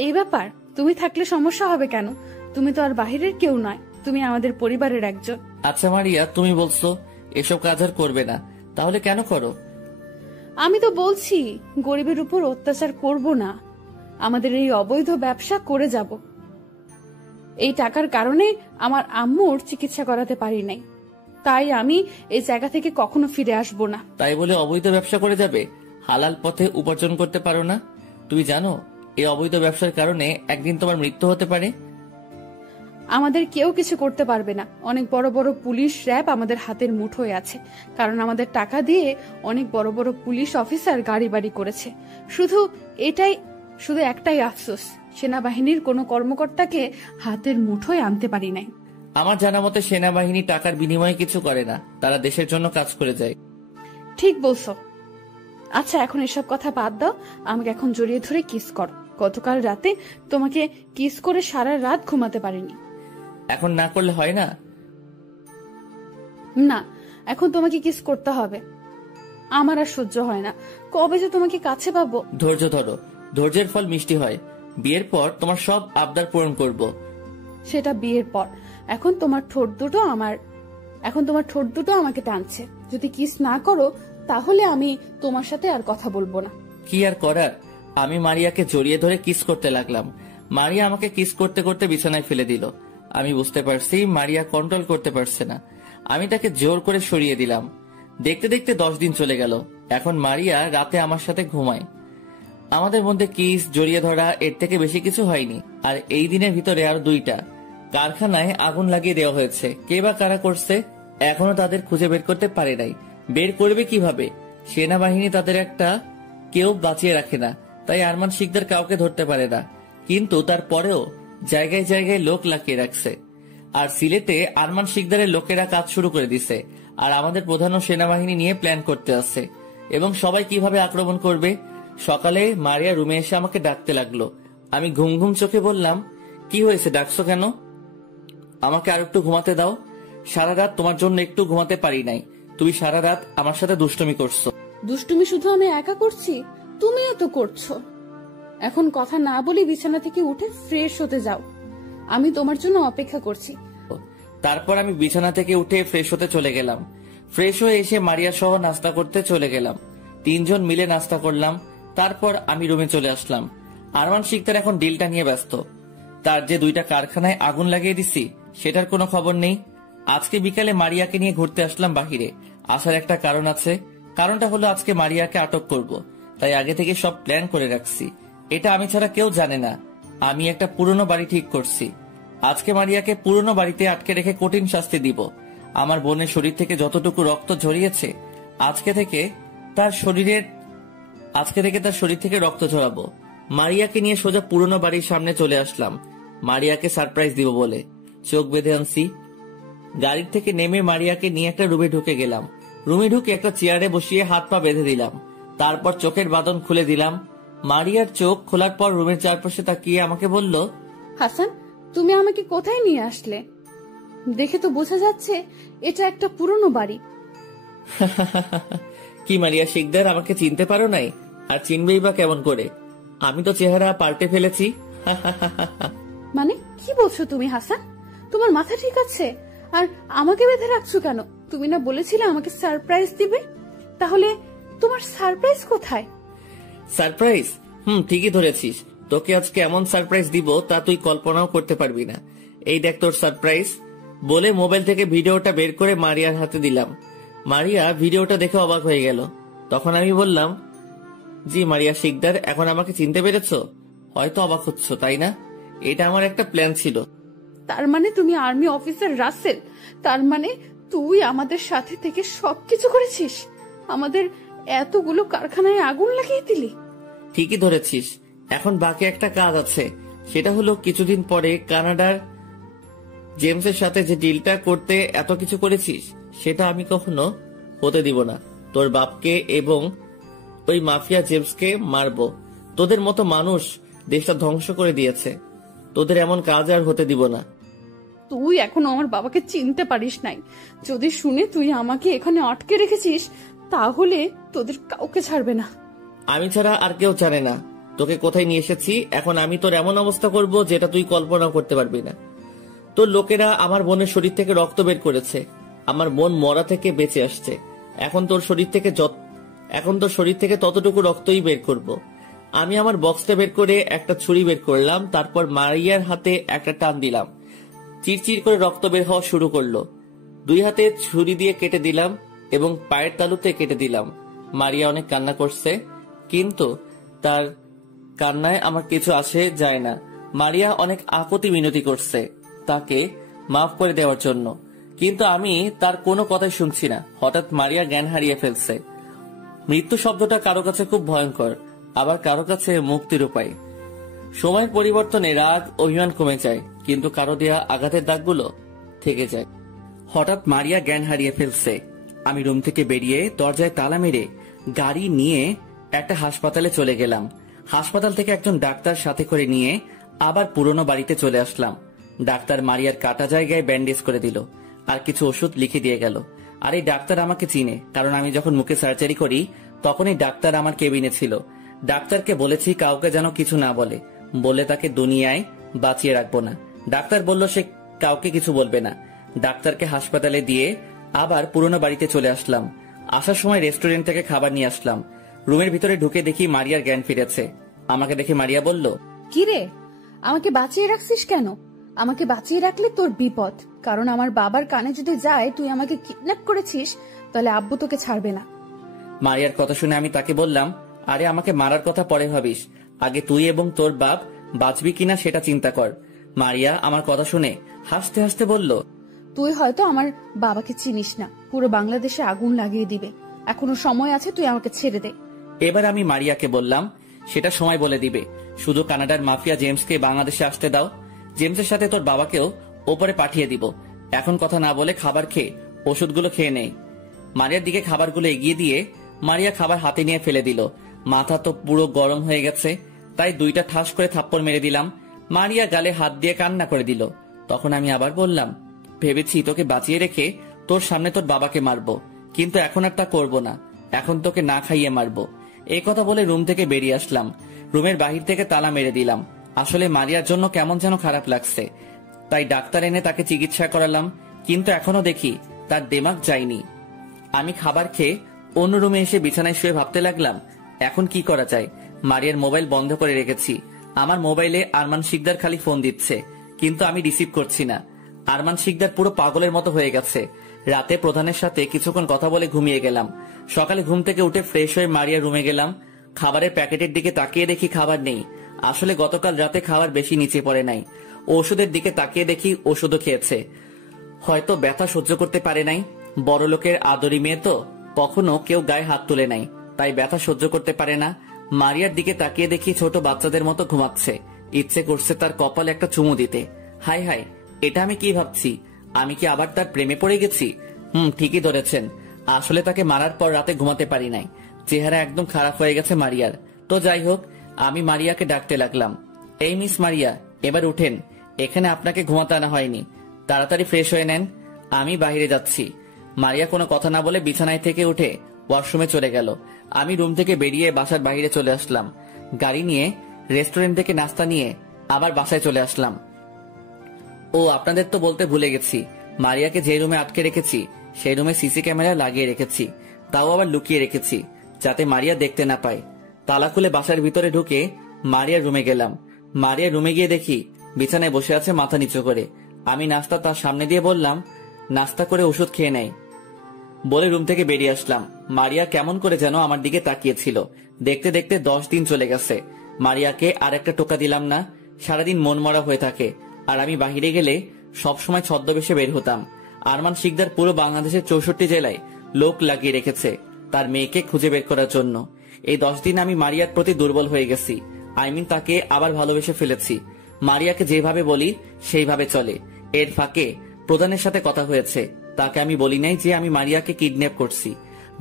এই ব্যাপার। তুমি থাকলে সমস্যা হবে কেন? তুমি তো আর বাহিরের কেউ নয়, তুমি আমাদের পরিবারের একজন। আচ্ছা মারিয়া, তুমি বলছো এসব কাজ আর করবে না, তাহলে কেন করো? আমি তো বলছি গরিবের উপর অত্যাচার করব না, আমাদের এই অবৈধ ব্যবসা করে যাব। এই টাকার কারণে আমার আম্মুর চিকিৎসা করাতে পারি নাই, তাই আমি এই জায়গা থেকে কখনো ফিরে আসব না। তাই বলে অবৈধ ব্যবসা করে যাবে? হালাল পথে উপার্জন করতে পারো না? তুমি জানো এই অবৈধ ব্যবসার কারণে একদিন তোমার মৃত্যু হতে পারে। আমাদের কেউ কিছু করতে পারবে না। অনেক বড় বড় পুলিশ র্যাব আমাদের হাতের মুঠোয় আছে, কারণ আমাদের টাকা দিয়ে অনেক বড় বড় পুলিশ অফিসার গাড়ি বাড়ি করেছে। শুধু একটাই আফসোস, সেনাবাহিনীর কোনো কর্মকর্তাকে হাতের মুঠোয় আনতে পারি নাই। আমার জানা মতে সেনাবাহিনী টাকার বিনিময়ে কিছু করে না, তারা দেশের জন্য কাজ করে যায়। ঠিক বলছো। আচ্ছা, এখন এসব কথা বাদ দাও, আমাকে এখন জড়িয়ে ধরে কিস করো। গতকাল রাতে তোমাকে কিস করে সারা রাত ঘুমাতে পারিনি। এখন না করলে হয় না? না, এখন তোমাকে কিস করতে হবে। আমার আর সহ্য হয় না, কবে যে তোমাকে কাছে পাবো। ধৈর্য ধরো, ধৈর্যের ফল মিষ্টি হয়। বিয়ের পর তোমার সব আবদার পূরণ করব। সেটা বিয়ের পর। এখন তোমার ঠোঁট দুটো আমাকে টানছে। যদি কিস না করো তাহলে আমি তোমার সাথে আর কথা বলবো না। কি আর করার, আমি মারিয়াকে জড়িয়ে ধরে কিস করতে লাগলাম। মারিয়া আমাকে কিস করতে করতে বিছানায় ফেলে দিল। আমি বুঝতে পারছি মারিয়া কন্ট্রোল করতে পারছে না। আমি তাকে জোর করে সরিয়ে দিলাম। দেখতে দেখতে 10 দিন চলে গেল। এখন মারিয়া রাতে আমার সাথে ঘুমায়। আমাদের মধ্যে কিস, জড়িয়ে ধরা, এর থেকে বেশি কিছু হয়নি। আর এই দিনের ভিতরে আর 2টা কারখানায় আগুন লাগিয়ে দেওয়া হয়েছে। কে বা কারা করছে এখনো তাদের খুঁজে বের করতে পারে নাই। বের করবে কিভাবে? সেনাবাহিনী তাদের একটা কেউ বাঁচিয়ে রাখে না, তাই আরমান শিকদার কাউকে ধরতে পারে না। কিন্তু তারপরেও জায়গায় জায়গায় লোক লাগিয়ে রাখছে। আর সিলেটে আরমান শিকদারের লোকেরা কাজ শুরু করে দিছে। আর আমাদের প্রধান সেনাবাহিনী নিয়ে প্ল্যান করতে আসছে, এবং সবাই কিভাবে আক্রমণ করবে। সকালে মারিয়া রুমে এসে আমাকে ডাকতে লাগলো। আমি ঘুম ঘুম চোখে বললাম, কি হয়েছে, ডাকছো কেন? আমাকে আর একটু ঘুমাতে দাও। সারা রাত তোমার জন্য একটু ঘুমাতে পারি নাই। তুমি সারা রাত আমার সাথে দুষ্টুমি করছো। দুষ্টুমি শুধু আমি একা করছি? তুমিও তো করছো। এখন কথা না বলে বিছানা থেকে উঠে ফ্রেশ হতে যাও, আমি তোমার জন্য অপেক্ষা করছি। তারপর আমি বিছানা থেকে উঠে ফ্রেশ হতে চলে গেলাম। ফ্রেশ হয়ে এসে মারিয়া সহ নাস্তা করতে চলে গেলাম। 3 জন মিলে নাস্তা করলাম। তারপর আমি রুমে চলে আসলাম। আরমান শিকদার এখন ডিলটা নিয়ে ব্যস্ত। তার যে 2টা কারখানায় আগুন লাগিয়ে দিছি সেটার কোনো খবর নেই। আজকে বিকালে মারিয়াকে নিয়ে ঘুরতে আসলাম বাহিরে। আসার একটা কারণ আছে। কারণটা হলো আজকে মারিয়াকে আটক করব, তাই আগে থেকে সব প্ল্যান করে রাখছি। এটা আমি ছাড়া কেউ জানে না। আমি একটা পুরনো বাড়ি ঠিক করছি। আজকে মারিয়াকে পুরনো বাড়িতে আটকে রেখে কঠিন শাস্তি দিব। আমার বোনের শরীর থেকে যতটুকু রক্ত ঝরিয়েছে আজকে থেকে তার শরীর থেকে রক্ত ঝরাবো। মারিয়াকে নিয়ে সোজা পুরনো বাড়ির সামনে চলে আসলাম মারিয়াকে সারপ্রাইজ দিব বলে। চোখ বেঁধে আনছি। গাড়ির থেকে নেমে মারিয়াকে নিয়ে একটা রুমে ঢুকে গেলাম। রুমে ঢুকে একটা চেয়ারে বসিয়ে হাত পা বেঁধে দিলাম। তারপর চোখের বাঁধন খুলে দিলাম। মারিয়ার চোখ খোলার পর রুমের চারপাশে তাকিয়ে আমাকে বলল, হাসান, তুমি আমাকে কোথায় নিয়ে আসলে? দেখে তো বোঝা যাচ্ছে এটা একটা পুরনো বাড়ি। কি মারিয়া শিকদার, আমাকে চিনতে পারো নাই? আর চিনবেই বা কেমন করে? আমি তো চেহারা পাল্টে ফেলেছি। মানে কি বলছো তুমি হাসান? তোমার মাথা ঠিক আছে? আর আমাকে বেঁধে রাখছো কেন? তুমি না বলেছিলে আমাকে সারপ্রাইজ দিবে? তাহলে তোমার সারপ্রাইজ কোথায়? সারপ্রাইজ? ঠিকই ধরেছিস। তোকে আজকে এমন সারপ্রাইজ দিব তা তুই কল্পনাও করতে পারবি না। এই দেখ তোর সারপ্রাইজ। বলে মোবাইল থেকে ভিডিওটা বের করে মারিয়ার হাতে দিলাম। মারিয়া ভিডিওটা দেখে অবাক হয়ে গেল। তখন আমি বললাম, জি মারিয়া শিকদার, এখন আমাকে চিনতে পেরেছো? হয়তো অবাক হচ্ছ, তাই না? এটা আমার একটা প্ল্যান ছিল। তার মানে তুমি আর্মি অফিসার রাসেল? তার মানে তুই আমাদের সাথে থেকে সবকিছু করেছিস? আমাদের এতগুলো কারখানায় আগুন লাগিয়ে দিলি। ঠিকই ধরেছিস। এখন বাকি একটা কাজ আছে, সেটা হলো কিছুদিন পরে কানাডার জেমসের সাথে যে ডিলটা করতে এত কিছু করেছিস সেটা আমি কখনো হতে দিব না। তোর বাপকে এবং ওই মাফিয়া জেমসকে মারবো। তোদের মতো মানুষ দেশটা ধ্বংস করে দিয়েছে, তোদের এমন কাজ আর হতে দিব না। তুই এখনো আমার বাবাকে চিনতে পারিস নাই। যদি শুনে তুই আমাকে এখানে আটকে রেখেছিস তাহলে তোদের কাউকে ছাড়বে না। আমি ছাড়া আর কেউ জানে না তোকে কোথায় নিয়ে এসেছি। এখন আমি তোর এমন অবস্থা করব যেটা তুই কল্পনা করতে পারবি না। তোর লোকেরা আমার বোনের শরীর থেকে রক্ত বের করেছে, আমার বোন মরা থেকে বেঁচে আসছে। এখন তোর শরীর থেকে ততটুকু রক্তই বের করব। আমি আমার বক্সটা বের করে একটা ছুরি বের করলাম, তারপর মারিয়ার হাতে একটা টান দিলাম। চিরচির করে রক্ত বের হওয়া শুরু করলো। 2 হাতে ছুরি দিয়ে কেটে দিলাম এবং পায়ের তালুতে কেটে দিলাম। মারিয়া অনেক কান্না করছে, কিন্তু তার কান্নায় আমার কিছু আসে যায় না। মারিয়া অনেক আপত্তি মিনতি করছে তাকে মাফ করে দেওয়ার জন্য, কিন্তু আমি তার কোনো কথাই শুনছি না। হঠাৎ মারিয়া জ্ঞান হারিয়ে ফেলছে। মৃত্যু শব্দটা কারো কাছে খুব ভয়ঙ্কর, আবার কারো কাছে মুক্তির উপায়। সময়ের পরিবর্তনে রাগ অভিমান কমে যায়, কিন্তু কারো দেয়া আঘাতের দাগগুলো থেকে যায়। হঠাৎ মারিয়া জ্ঞান হারিয়ে ফেলছে। আমি রুম থেকে বেরিয়ে দরজায় তালা মেরে গাড়ি নিয়ে একটা হাসপাতালে চলে গেলাম। হাসপাতাল থেকে একজন ডাক্তার সাথে করে নিয়ে আবার পুরনো বাড়িতে চলে আসলাম। ডাক্তার মারিয়ার কাটা জায়গায় ব্যান্ডেজ করে দিল আর কিছু ওষুধ লিখে দিয়ে গেল। আর এই ডাক্তার আমাকে চিনে, কারণ আমি যখন মুখে সার্জারি করি তখন এই ডাক্তার আমার কেবিনে ছিল। ডাক্তারকে বলেছি কাউকে যেন কিছু না বলে, বলে তাকে দুনিয়ায় বাঁচিয়ে রাখবো না। ডাক্তার বলল সে কাউকে কিছু বলবে না। ডাক্তারকে হাসপাতালে দিয়ে আবার পুরনো বাড়িতে চলে আসলাম। আসার সময় রেস্টুরেন্ট থেকে খাবার নিয়ে আসলাম। রুমের ভিতরে ঢুকে দেখি মারিয়ার জ্ঞান ফিরেছে। আমাকে দেখে মারিয়া বলল, কিরে, আমাকে বাঁচিয়ে রাখছিস কেন? আমাকে বাঁচিয়ে রাখলে তোর বিপদ, কারণ আমার বাবার কানে যদি যায় তুই আমাকে কিডন্যাপ করেছিস তাহলে আব্বু তোকে ছাড়বে না। মারিয়ার কথা শুনে আমি তাকে বললাম, আরে আমাকে মারার কথা পরে ভাবিস, আগে তুই এবং তোর বাপ বাঁচবি কিনা সেটা চিন্তা কর। মারিয়া আমার কথা শুনে হাসতে হাসতে বলল, তুই হয়তো আমার বাবাকে চিনিস না, পুরো বাংলাদেশে আগুন লাগিয়ে দিবে, এখনো সময় আছে, তুই আমাকে ছেড়ে দে। এবার আমি মারিয়াকে বললাম, সেটা সময় বলে দিবে, শুধু কানাডার মাফিয়া জেমসকে বাংলাদেশে আসতে দাও, জেমসের সাথে তোর বাবাকেও ওপরে পাঠিয়ে দিব। এখন কথা না বলে খাবার খেয়ে ওষুধগুলো খেয়ে নেই। মারিয়ার দিকে খাবারগুলো এগিয়ে দিয়ে মারিয়া খাবার হাতে নিয়ে ফেলে দিল। মাথা তো পুরো গরম হয়ে গেছে, তাই 2টা ঠাস করে থাপ্পড় মেরে দিলাম। মারিয়া গালে হাত দিয়ে কান্না করে দিল। তখন আমি আবার বললাম, ভেবেছি তোকে বাঁচিয়ে রেখে তোর সামনে তোর বাবাকে মারবো, কিন্তু এখন আর তা করবো না, এখন তোকে না খাইয়ে মারবো। এই কথা বলে রুম থেকে বেরিয়ে আসলাম। রুমের বাহির থেকে তালা মেরে দিলাম। আসলে মারিয়ার জন্য কেমন যেন খারাপ লাগছে, তাই ডাক্তার এনে তাকে চিকিৎসা করালাম, কিন্তু এখনো দেখি তার দিমাগ যায়নি। আমি খাবার খেয়ে অন্য রুমে এসে বিছানায় শুয়ে ভাবতে লাগলাম এখন কি করা যায়। মারিয়ার মোবাইল বন্ধ করে রেখেছি। আমার মোবাইলে আরমান শিকদার খালি ফোন দিচ্ছে, কিন্তু আমি রিসিভ করছি না। আরমান শিকদার পুরো পাগলের মতো হয়ে গেছে। রাতে প্রধানের সাথে কিছুক্ষণ কথা বলে ঘুমিয়ে গেলাম। সকালে ঘুম থেকে উঠে ফ্রেশ হয়ে মারিয়ার রুমে গেলাম। খাবারের প্যাকেটের দিকে তাকিয়ে দেখি খাবার নেই। আসলে গতকাল রাতে খাবার বেশি নিচে পড়ে নাই। ওষুধের দিকে তাকিয়ে দেখি ওষুধও খেয়েছে। হয়তো ব্যথা সহ্য করতে পারে নাই। বড় লোকের আদরি মেয়ে তো, কখনো কেউ গায়ে হাত তুলে নাই, তাই ব্যথা সহ্য করতে পারে না। মারিয়ার দিকে তাকিয়ে দেখি ছোট বাচ্চাদের মতো ঘুমাচ্ছে। ইচ্ছে করছে তার কপালে একটা চুমু দিতে। হাই হাই, এটা আমি কি ভাবছি? আমি কি আবার তার প্রেমে পড়ে গেছি? ঠিকই ধরেছেন। আসলে তাকে মারার পর রাতে ঘুমাতে পারি নাই। চেহারা একদম খারাপ হয়ে গেছে মারিয়ার। তো যাই হোক, আমি মারিয়াকে ডাকতে লাগলাম, এই মিস মারিয়া, এবার উঠেন, এখানে আপনাকে ঘুমাতে আনা হয়নি, তাড়াতাড়ি ফ্রেশ হয়ে নেন, আমি বাইরে যাচ্ছি। মারিয়া কোনো কথা না বলে বিছানায় থেকে উঠে ওয়াশরুমে চলে গেল। আমি রুম থেকে বেরিয়ে বাসার বাইরে চলে আসলাম। গাড়ি নিয়ে রেস্টুরেন্ট থেকে নাস্তা নিয়ে আবার বাসায় চলে আসলাম। ও আপনাদের তো বলতে ভুলে গেছি, মারিয়াকে যে রুমে আটকে রেখেছি সেই রুমে সিসি ক্যামেরা লাগিয়ে রেখেছি, তাও আবার লুকিয়ে রেখেছি যাতে মারিয়া দেখতে না পায়। তালা খুলে বাসার ভিতরে ঢুকে মারিয়ার রুমে গেলাম। মারিয়ার রুমে গিয়ে দেখি বিছানায় বসে আছে মাথা নিচু করে। আমি নাস্তা তার সামনে দিয়ে বললাম, নাস্তা করে ওষুধ খেয়ে নেয় বলে রুম থেকে বেরিয়ে আসলাম। মারিয়া কেমন করে যেন আমার দিকে তাকিয়েছিল। দেখতে দেখতে 10 দিন চলে গেছে। মারিয়াকে আর একটা টোকা দিলাম না। সারাদিন মন মরা হয়ে থাকে, আর আমি বাহিরে গেলে সবসময় ছদ্মবেশে বের হতাম। আরমান শিকদার পুরো বাংলাদেশের 64 জেলায় লোক লাগিয়ে রেখেছে। তার মেয়েকে খুঁজে বের করার জন্য। এই 10 দিন আমি মারিয়ার প্রতি দুর্বল হয়ে গেছি। তাকে আবার ভালোবেসে ফেলেছি। মারিয়াকে যেভাবে বলি সেইভাবে চলে। এর ফাঁকে প্রধানের সাথে কথা হয়েছে। তাকে আমি বলি নাই যে আমি মারিয়াকে কিডন্যাপ করছি।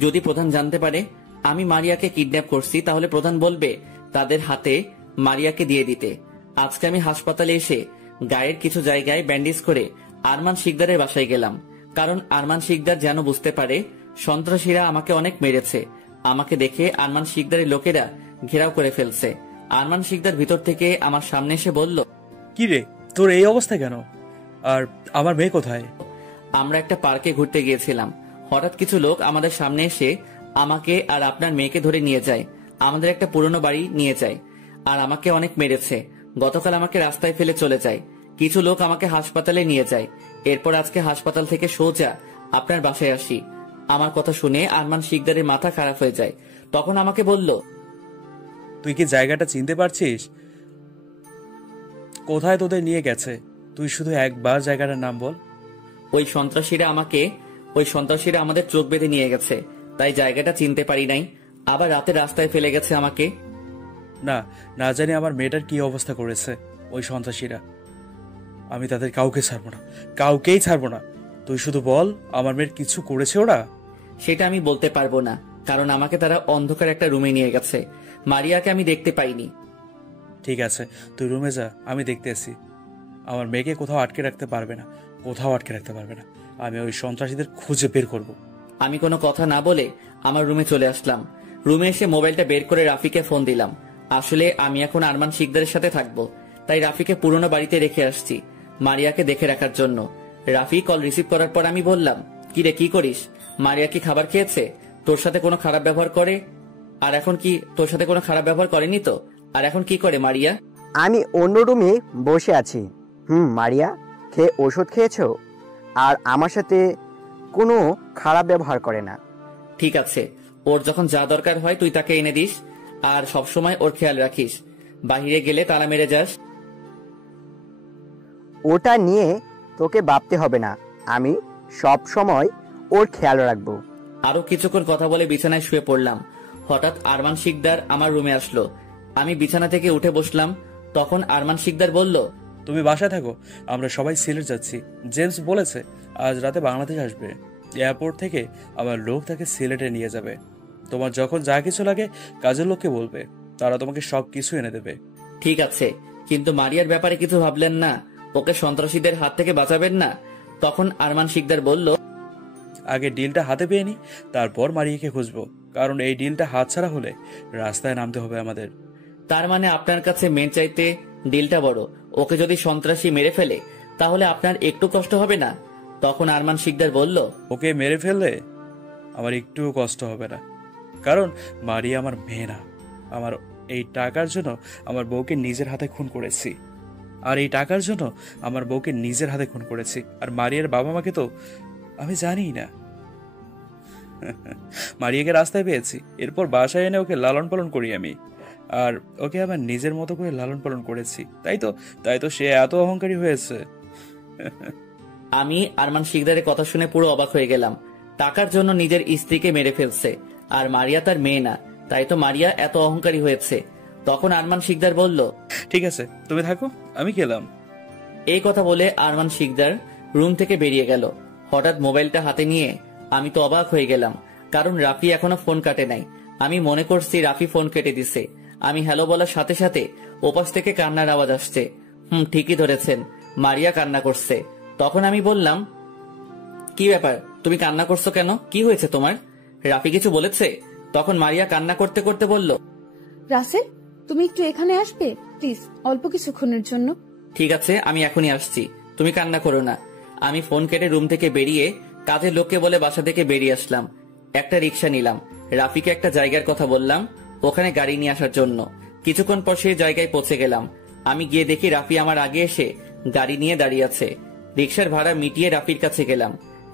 যদি প্রধান জানতে পারে আমি মারিয়াকে কিডন্যাপ করছি, তাহলে প্রধান বলবে তাদের হাতে মারিয়াকে দিয়ে দিতে। আজকে আমি হাসপাতালে এসে গায়ের কিছু জায়গায় ব্যান্ডেজ করে আরমান শিকদারের বাসায় গেলাম, কারণ আরমান শিকদার যেন বুঝতে পারে সন্ত্রাসীরা আমাকে অনেক মেরেছে। আমাকে দেখে আরমান শিকদারের লোকেরা ঘেরাও করে ফেলছে। আরমান শিকদার ভিতর থেকে আমার সামনে এসে বলল, কি রে, তোর এই অবস্থা কেন? আর আমার মেয়ে কোথায়? আমরা একটা পার্কে ঘুরতে গিয়েছিলাম। হঠাৎ কিছু লোক আমাদের সামনে এসে আমাকে আর আপনার মেয়েকে ধরে নিয়ে যায়। আমাদের একটা পুরনো বাড়ি নিয়ে যায় আর আমাকে অনেক মেরেছে। গতকাল আমাকে রাস্তায় ফেলে চলে যায়। কিছু লোক আমাকে হাসপাতালে নিয়ে যায়। এরপর আজকে হাসপাতাল থেকে সোজা আপনার বাসায় আসি। আমার কথা শুনে আরমান শিকদারের মাথা খারাপ হয়ে যায়। তখন আমাকে বলল, তুই কি জায়গাটা চিনতে পারছিস? কোথায় তোদের নিয়ে গেছে? তুই শুধু একবার জায়গাটার নাম বল। ওই সন্ত্রাসীরা আমাদের চোখ বেঁধে নিয়ে গেছে, তাই জায়গাটা চিনতে পারি নাই। আবার রাতে রাস্তায় ফেলে গেছে আমাকে। না জানি আমার মেয়েটার কি অবস্থা করেছে ওই সন্ত্রাসীরা। আমি তাদের কাউকে ছাড়বো না, কাউকেই ছাড়বো না। তুই শুধু বল আমার মেয়ের কিছু করেছে ওরা? সেটা আমি বলতে পারবো না, কারণ আমাকে তারা অন্ধকার একটা রুমে নিয়ে গেছে। মারিয়াকে আমি দেখতে পাইনি। ঠিক আছে, তুই রুমে যা, আমি দেখতেছি। আমার মেয়েকে কোথাও আটকে রাখতে পারবে না, কোথাও আটকে রাখতে পারবে না। আমি ওই সন্ত্রাসীদের খুঁজে বের করব। আমি কোনো কথা না বলে আমার রুমে চলে আসলাম। রুমে এসে মোবাইলটা বের করে রাফিকে ফোন দিলাম। আসলে আমি এখন আরমান শিকদারের সাথে থাকবো, তাই রাফিকে পুরনো বাড়িতে রেখে আসছি মারিয়াকে দেখে রাখার জন্য। রাফি কল রিসিভ করার পর আমি বললাম, কি রে, কি করিস? মারিয়া কি খাবার খেয়েছে? তোর সাথে কোনো খারাপ ব্যবহার করে? আর এখন কি তোর সাথে কোনো খারাপ ব্যবহার করেনি তো? আর এখন কি করে মারিয়া? আমি অন্য রুমে বসে আছি। মারিয়া, খেয়ে ওষুধ খেয়েছো? আর আমার সাথে কোনো খারাপ ব্যবহার করে না। ঠিক আছে, ওর যখন যা দরকার হয় তুই তাকে এনে দিস, আর সবসময় ওর খেয়াল রাখিস। বাহিরে গেলে তালা মেরে যাস। ওটা নিয়ে তোকে ভাবতে হবে না, আমি সব সময় ওর খেয়াল রাখবো। আরো কিছুক্ষণ কথা বলে বিছানায় শুয়ে পড়লাম। হঠাৎ আরমান শিকদার আমার রুমে আসলো। আমি বিছানা থেকে উঠে বসলাম। তখন আরমান শিকদার বলল, তুমি বাসায় থাকো, আমরা সবাই সিলেট যাচ্ছি। জেমস বলেছে আজ রাতে বাংলাদেশ আসবে। এয়ারপোর্ট থেকে আমার লোক তাকে সিলেটে নিয়ে যাবে। তোমার যখন যা কিছু লাগে কাজের লোককে বলবে, তারা তোমাকে সব কিছু এনে দেবে। ঠিক আছে, কিন্তু মারিয়ার ব্যাপারে কিছু ভাবলেন না? ওকে সন্ত্রাসীদের হাত থেকে বাঁচাবেন না? তখন আরমান শিকদার বলল, আগে ডিলটা হাতে পেয়ে নি, তারপর মারিয়াকে খুঁজবো। কারণ এই ডিলটা হাতছাড়া হলে রাস্তায় নামতে হবে আমাদের। তার মানে আপনার কাছে মেন চাইতে ডিলটা বড়। ওকে যদি সন্ত্রাসী মেরে ফেলে তাহলে আপনার একটু কষ্ট হবে না? তখন আরমান শিকদার বলল, ওকে মেরে ফেললে আমার একটুও কষ্ট হবে না, কারণ মারিয়া আমার মেয়ে না। আমার এই টাকার জন্য আমার বউকে নিজের হাতে খুন করেছি। আর মারিয়ার বাবা মাকে তো আমি জানি না। মারিয়াকে রাস্তায় পেয়েছি, এরপর বাসায় এনে ওকে লালন পালন করি আমি। আর ওকে আবার নিজের মতো করে লালন পালন করেছি, তাই তো সে এত অহংকারী হয়েছে। আমি আরমান শিকদারের কথা শুনে পুরো অবাক হয়ে গেলাম। টাকার জন্য নিজের স্ত্রীকে মেরে ফেলছে, আর মারিয়া তার মেয়ে না, তাই তো মারিয়া এত অহংকারী হয়েছে। তখন আরমান শিকদার বলল, ঠিক আছে, তুমি থাকো, আমি গেলাম। এই কথা বলে আরমান শিকদার রুম থেকে বেরিয়ে গেল। হঠাৎ মোবাইলটা হাতে নিয়ে আমি তো অবাক হয়ে গেলাম, কারণ রাফি এখনো ফোন কাটে নাই। আমি মনে করছি রাফি ফোন কেটে দিছে। আমি হ্যালো বলার সাথে সাথে ওপাশ থেকে কান্নার আওয়াজ আসছে। ঠিকই ধরেছেন, মারিয়া কান্না করছে। তখন আমি বললাম, কি ব্যাপার, তুমি কান্না করছো কেন? কি হয়েছে তোমার? রাফি কিছু বলেছে? তখন মারিয়া কান্না করতে করতে বলল, রাসেল, তুমি একটু এখানে আসবে প্লিজ, অল্প কিছুক্ষণের জন্য। ঠিক আছে, আমি এখনই আসছি, তুমি কান্না করো না। আমি ফোন কেটে রুম থেকে বেরিয়ে কাজের লোককে বলে বাসা থেকে বেরিয়ে আসলাম। একটা রিক্সা নিলাম। রাফিকে একটা জায়গার কথা বললাম ওখানে গাড়ি নিয়ে আসার জন্য। কিছুক্ষণ পর সেই জায়গায় পৌঁছে গেলাম। আমি গিয়ে দেখি রাফি আমার আগে এসে গাড়ি নিয়ে দাঁড়িয়ে আছে। রিক্সার ভাড়া মিটিয়ে রাফির কাছে গেলাম।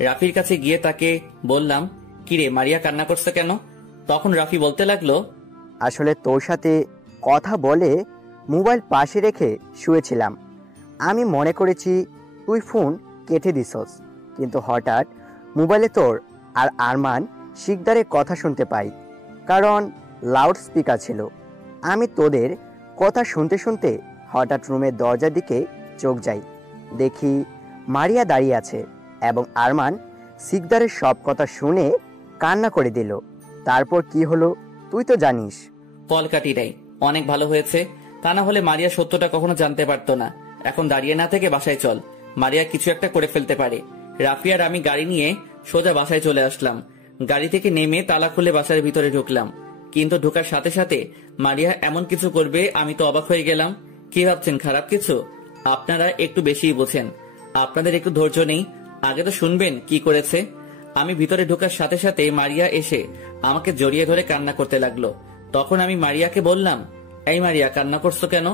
রাফির কাছে গিয়ে তাকে বললাম, কিরে, মারিয়া কান্না করছে কেন? তখন রাফি বলতে লাগলো, আসলে তোর সাথে কথা বলে মোবাইল পাশে রেখে শুয়েছিলাম। আমি মনে করেছি তুই ফোন কেটে দিছস, কিন্তু হঠাৎ মোবাইলে তোর আর আরমান শিকদারের কথা শুনতে পাই, কারণ লাউড স্পিকার ছিল। আমি তোদের কথা শুনতে শুনতে হঠাৎ রুমের দরজার দিকে চোখ যাই। দেখি মারিয়া দাঁড়িয়ে আছে এবং আরমান শিকদারের সব কথা শুনে কান্না করে দিল। তারপর কি হলো তুই তো জানিস। কলকাটিটাই অনেক ভালো হয়েছে, তা না হলে মারিয়া সত্যটা কখনো জানতে পারতো না। এখন দাঁড়িয়ে না থেকে বাসায় চল, মারিয়া কিছু একটা করে ফেলতে পারে। রাফি আর আমি গাড়ি নিয়ে সোজা বাসায় চলে আসলাম। গাড়ি থেকে নেমে তালা খুলে বাসার ভিতরে ঢুকলাম, কিন্তু ঢোকার সাথে সাথে মারিয়া এমন কিছু করবে আমি তো অবাক হয়ে গেলাম। কি ভাবছেন খারাপ কিছু? আপনারা একটু বেশিই বোঝেন, আপনাদের একটু ধৈর্য নেই, আগে তো শুনবেন কি করেছে। আমি ভিতরে ঢোকার সাথে সাথে মারিয়া এসে আমাকে জড়িয়ে ধরে কান্না করতে লাগলো। তখন আমি মারিয়াকে বললাম, এই মারিয়া কান্না করছো কেন?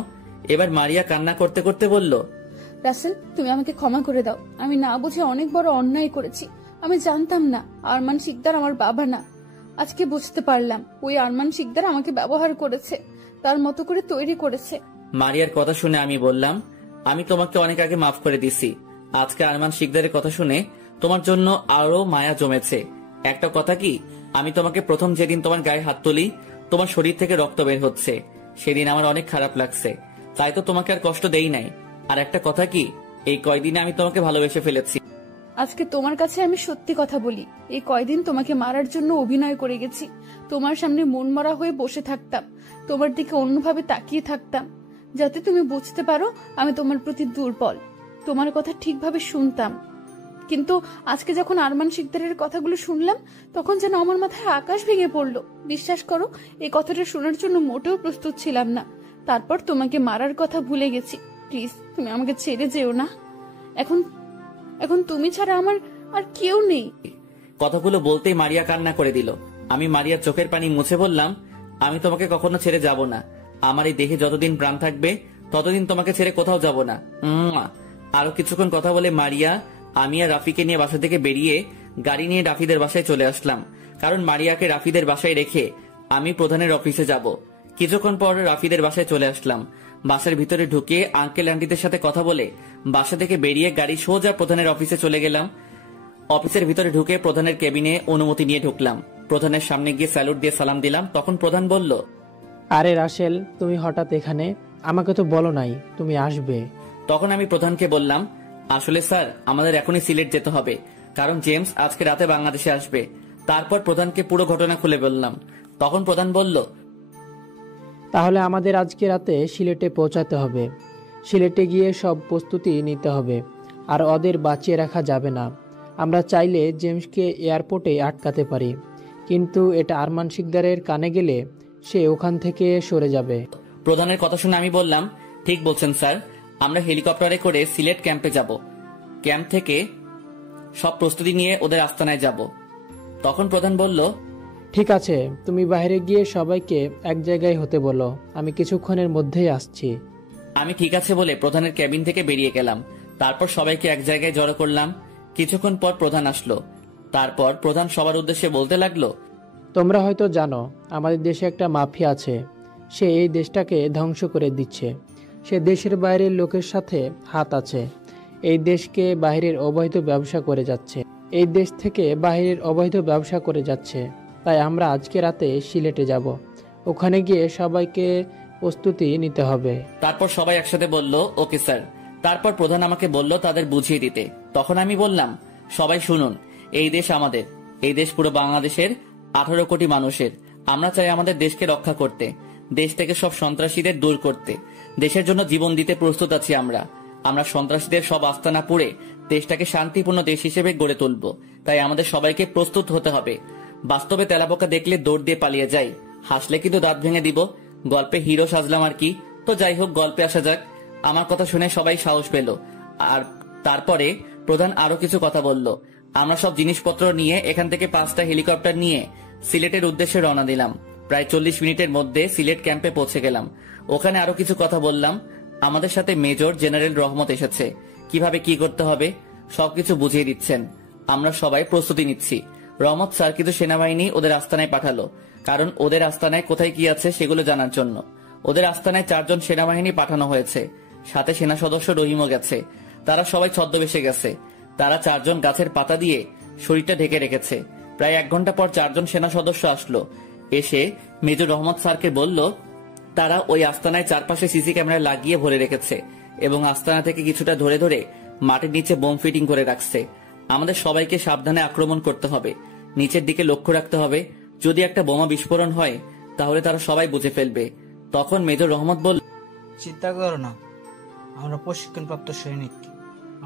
এবার মারিয়া কান্না করতে করতে বলল, রাসেল, তুমি আমাকে ক্ষমা করে দাও। আমি না বুঝে অনেক বড় অন্যায় করেছি। আমি জানতাম না আরমান শিকদার আমার বাবা না। আজকে বুঝতে পারলাম ওই আরমান শিকদার আমাকে ব্যবহার করেছে, তার মতো করে তৈরি করেছে। মারিয়ার কথা শুনে আমি বললাম, আমি তোমাকে অনেক আগে মাফ করে দিছি। আজকে আরমান শিকদারের কথা শুনে তোমার জন্য আরো মায়া জমেছে। একটা কথা কি, আমি তোমাকে প্রথম যেদিন তোমার গায়ে হাত তুলি তোমার শরীর থেকে রক্ত বের হচ্ছে, সেদিন আমার অনেক খারাপ লাগছে, তাই তো তোমাকে আর কষ্ট দেই নাই। আর একটা কথা কি, এই কয়দিনে আমি তোমাকে ভালোবেসে ফেলেছি। আজকে তোমার কাছে আমি সত্যি কথা বলি, এই কয়দিন তোমাকে মারার জন্য অভিনয় করে গেছি। তোমার সামনে মন মরা হয়ে বসে থাকতাম, তোমার দিকে অন্যভাবে তাকিয়ে থাকতাম, যাতে তুমি বুঝতে পারো আমি তোমার প্রতি দুর্বল। তোমার কথা ঠিকভাবে শুনতাম, কিন্তু আজকে যখন আরমান শিকদারের কথাগুলো শুনলাম তখন যেন আমার মাথায় আকাশ ভেঙে পড়লো। বিশ্বাস করো, এই কথাটা শোনার জন্য মোটেও প্রস্তুত ছিলাম না। তারপর তোমাকে মারার কথা ভুলে গেছি। প্লিজ, তুমি আমাকে ছেড়ে যেও না। এখন তুমি ছাড়া আমার আর কেউ নেই। কথাগুলো বলতেই মারিয়া কান্না করে দিল। আমি মারিয়ার চোখের পানি মুছে বললাম, আমি তোমাকে কখনো ছেড়ে যাব না। আমার এই দেহে যতদিন প্রাণ থাকবে ততদিন তোমাকে ছেড়ে কোথাও যাব না। আরো কিছুক্ষণ কথা বলে মারিয়া, আমি আর রাফিকে নিয়ে বাসা থেকে বেরিয়ে গাড়ি নিয়ে রাফিদের বাসায় চলে আসলাম, কারণ মারিয়াকে রাফিদের বাসায় রেখে আমি প্রধানের অফিসে যাব। কিছুক্ষণ পর রাফিদের বাসায় চলে আসলাম। বাসার ভিতরে ঢুকে আঙ্কেল আন্টিদের সাথে কথা বলে বাসা থেকে বেরিয়ে গাড়ি সোজা প্রধানের অফিসে চলে গেলাম। অফিসের ভিতরে ঢুকে প্রধানের কেবিনে অনুমতি নিয়ে ঢুকলাম। প্রধানের সামনে গিয়ে স্যালুট দিয়ে সালাম দিলাম। তখন প্রধান বলল, আরে রাসেল, তুমি হঠাৎ এখানে? আমাকে তো বলো নাই তুমি আসবে। তখন আমি প্রধানকে বললাম, আসলে স্যার আমাদের এখনই সিলেট যেতে হবে, কারণ জেমস আজকে রাতে বাংলাদেশে আসবে। তারপর প্রধানকে পুরো ঘটনা খুলে বললাম। তখন প্রধান বলল, তাহলে আমাদের আজকে রাতে সিলেটে পৌঁছাতে হবে। সিলেটে গিয়ে সব প্রস্তুতি নিতে হবে, আর ওদের বাঁচিয়ে রাখা যাবে না। আমরা চাইলে জেমসকে এয়ারপোর্টে আটকাতে পারি, কিন্তু এটা আরমান শিকদারের কানে গেলে সে ওখান থেকে সরে যাবে। প্রধানের কথা শুনে আমি বললাম, ঠিক বলছেন স্যার, আমরা হেলিকপ্টারে করে সিলেট ক্যাম্পে যাব। ক্যাম্প থেকে সব প্রস্তুতি নিয়ে ওদের আস্তানায় যাব। তখন প্রধান বলল, ঠিক আছে, তুমি বাইরে গিয়ে সবাইকে এক জায়গায় হতে বলো, আমি কিছুক্ষণের মধ্যেই আসছি। আমি ঠিক আছে বলে প্রধানের ক্যাবিন থেকে বেরিয়ে গেলাম। তারপর সবাইকে এক জায়গায় জড়ো করলাম। কিছুক্ষণ পর প্রধান আসলো। তারপর প্রধান সবার উদ্দেশ্যে বলতে লাগলো, তোমরা হয়তো জানো আমাদের দেশে একটা মাফিয়া আছে। সে এই দেশটাকে ধ্বংস করে দিচ্ছে। সে দেশের বাইরের লোকের সাথে হাত আছে। এই দেশকে বাইরের অবৈধ ব্যবসা করে যাচ্ছে। এই দেশ থেকে বাইরের অবৈধ ব্যবসা করে যাচ্ছে। তাই আমরা আজকে রাতে সিলেটে যাব। ওখানে গিয়ে সবাইকে প্রস্তুতি নিতে হবে। তারপর সবাই একসাথে বলল, ওকে স্যার। তারপর প্রধান আমাকে বলল তাদের বুঝিয়ে দিতে। তখন আমি বললাম, সবাই শুনুন, এই দেশ আমাদের। এই দেশ পুরো বাংলাদেশের 18 কোটি মানুষের। আমরা চাই আমাদের দেশকে রক্ষা করতে, দেশ থেকে সব সন্ত্রাসীদের দূর করতে। দেশের জন্য জীবন দিতে প্রস্তুত আছি আমরা। আমরা সন্ত্রাসীদের সব আস্তানা পুড়ে দেশটাকে শান্তিপূর্ণ দেশ হিসেবে গড়ে তুলব। তাই আমাদের সবাইকে প্রস্তুত হতে হবে। বাস্তবে তেলাপোকা দেখলে দৌড় দিয়ে পালিয়ে যাই, হাসলে কিন্তু দাঁত ভেঙে দিব। গল্পে হিরো সাজলাম আর কি। তো যাই হোক, গল্পে আসা যাক। আমার কথা শুনে সবাই সাহস পেল। আর তারপরে প্রধান আরো কিছু কথা বলল। আমরা সব জিনিসপত্র নিয়ে এখান থেকে 5টা হেলিকপ্টার নিয়ে সিলেটের উদ্দেশ্যে রওনা দিলাম। প্রায় 40 মিনিটের মধ্যে সিলেট ক্যাম্পে পৌঁছে গেলাম। ওখানে আরো কিছু কথা বললাম। আমাদের সাথে মেজর জেনারেল রহমত এসেছে। কিভাবে কি করতে হবে সবকিছু বুঝিয়ে দিচ্ছেন। আমরা সবাই প্রস্তুতি নিচ্ছি। রহমত স্যার কিন্তু সেনাবাহিনী ওদের আস্তানায় পাঠালো, কারণ ওদের আস্তানায় কোথায় কি আছে সেগুলো জানার জন্য। ওদের আস্তানায় 4 জন সেনাবাহিনী পাঠানো হয়েছে, সাথে সেনা সদস্য রহিমও গেছে। তারা সবাই ছদ্মবেশে গেছে। তারা 4 জন গাছের পাতা দিয়ে শরীরটা ঢেকে রেখেছে। প্রায় 1 ঘন্টা পর 4 জন সেনা সদস্য আসলো। এসে মেজর রহমত স্যারকে বলল তারা ওই আস্তানায় চারপাশে সিসি ক্যামেরা লাগিয়ে ভরে রেখেছে এবং আস্তানা থেকে কিছুটা ধরে ধরে মাটির নিচে বোম ফিটিং করে রাখছে। আমাদের সবাইকে সাবধানে আক্রমণ করতে হবে, নিচের দিকে লক্ষ্য রাখতে হবে। যদি একটা বোমা বিস্ফোরণ হয় তাহলে তারা সবাই বুঝে ফেলবে। তখন মেজর রহমত বলল, চিন্তা করো না, আমরা প্রশিক্ষণপ্রাপ্ত সৈনিক,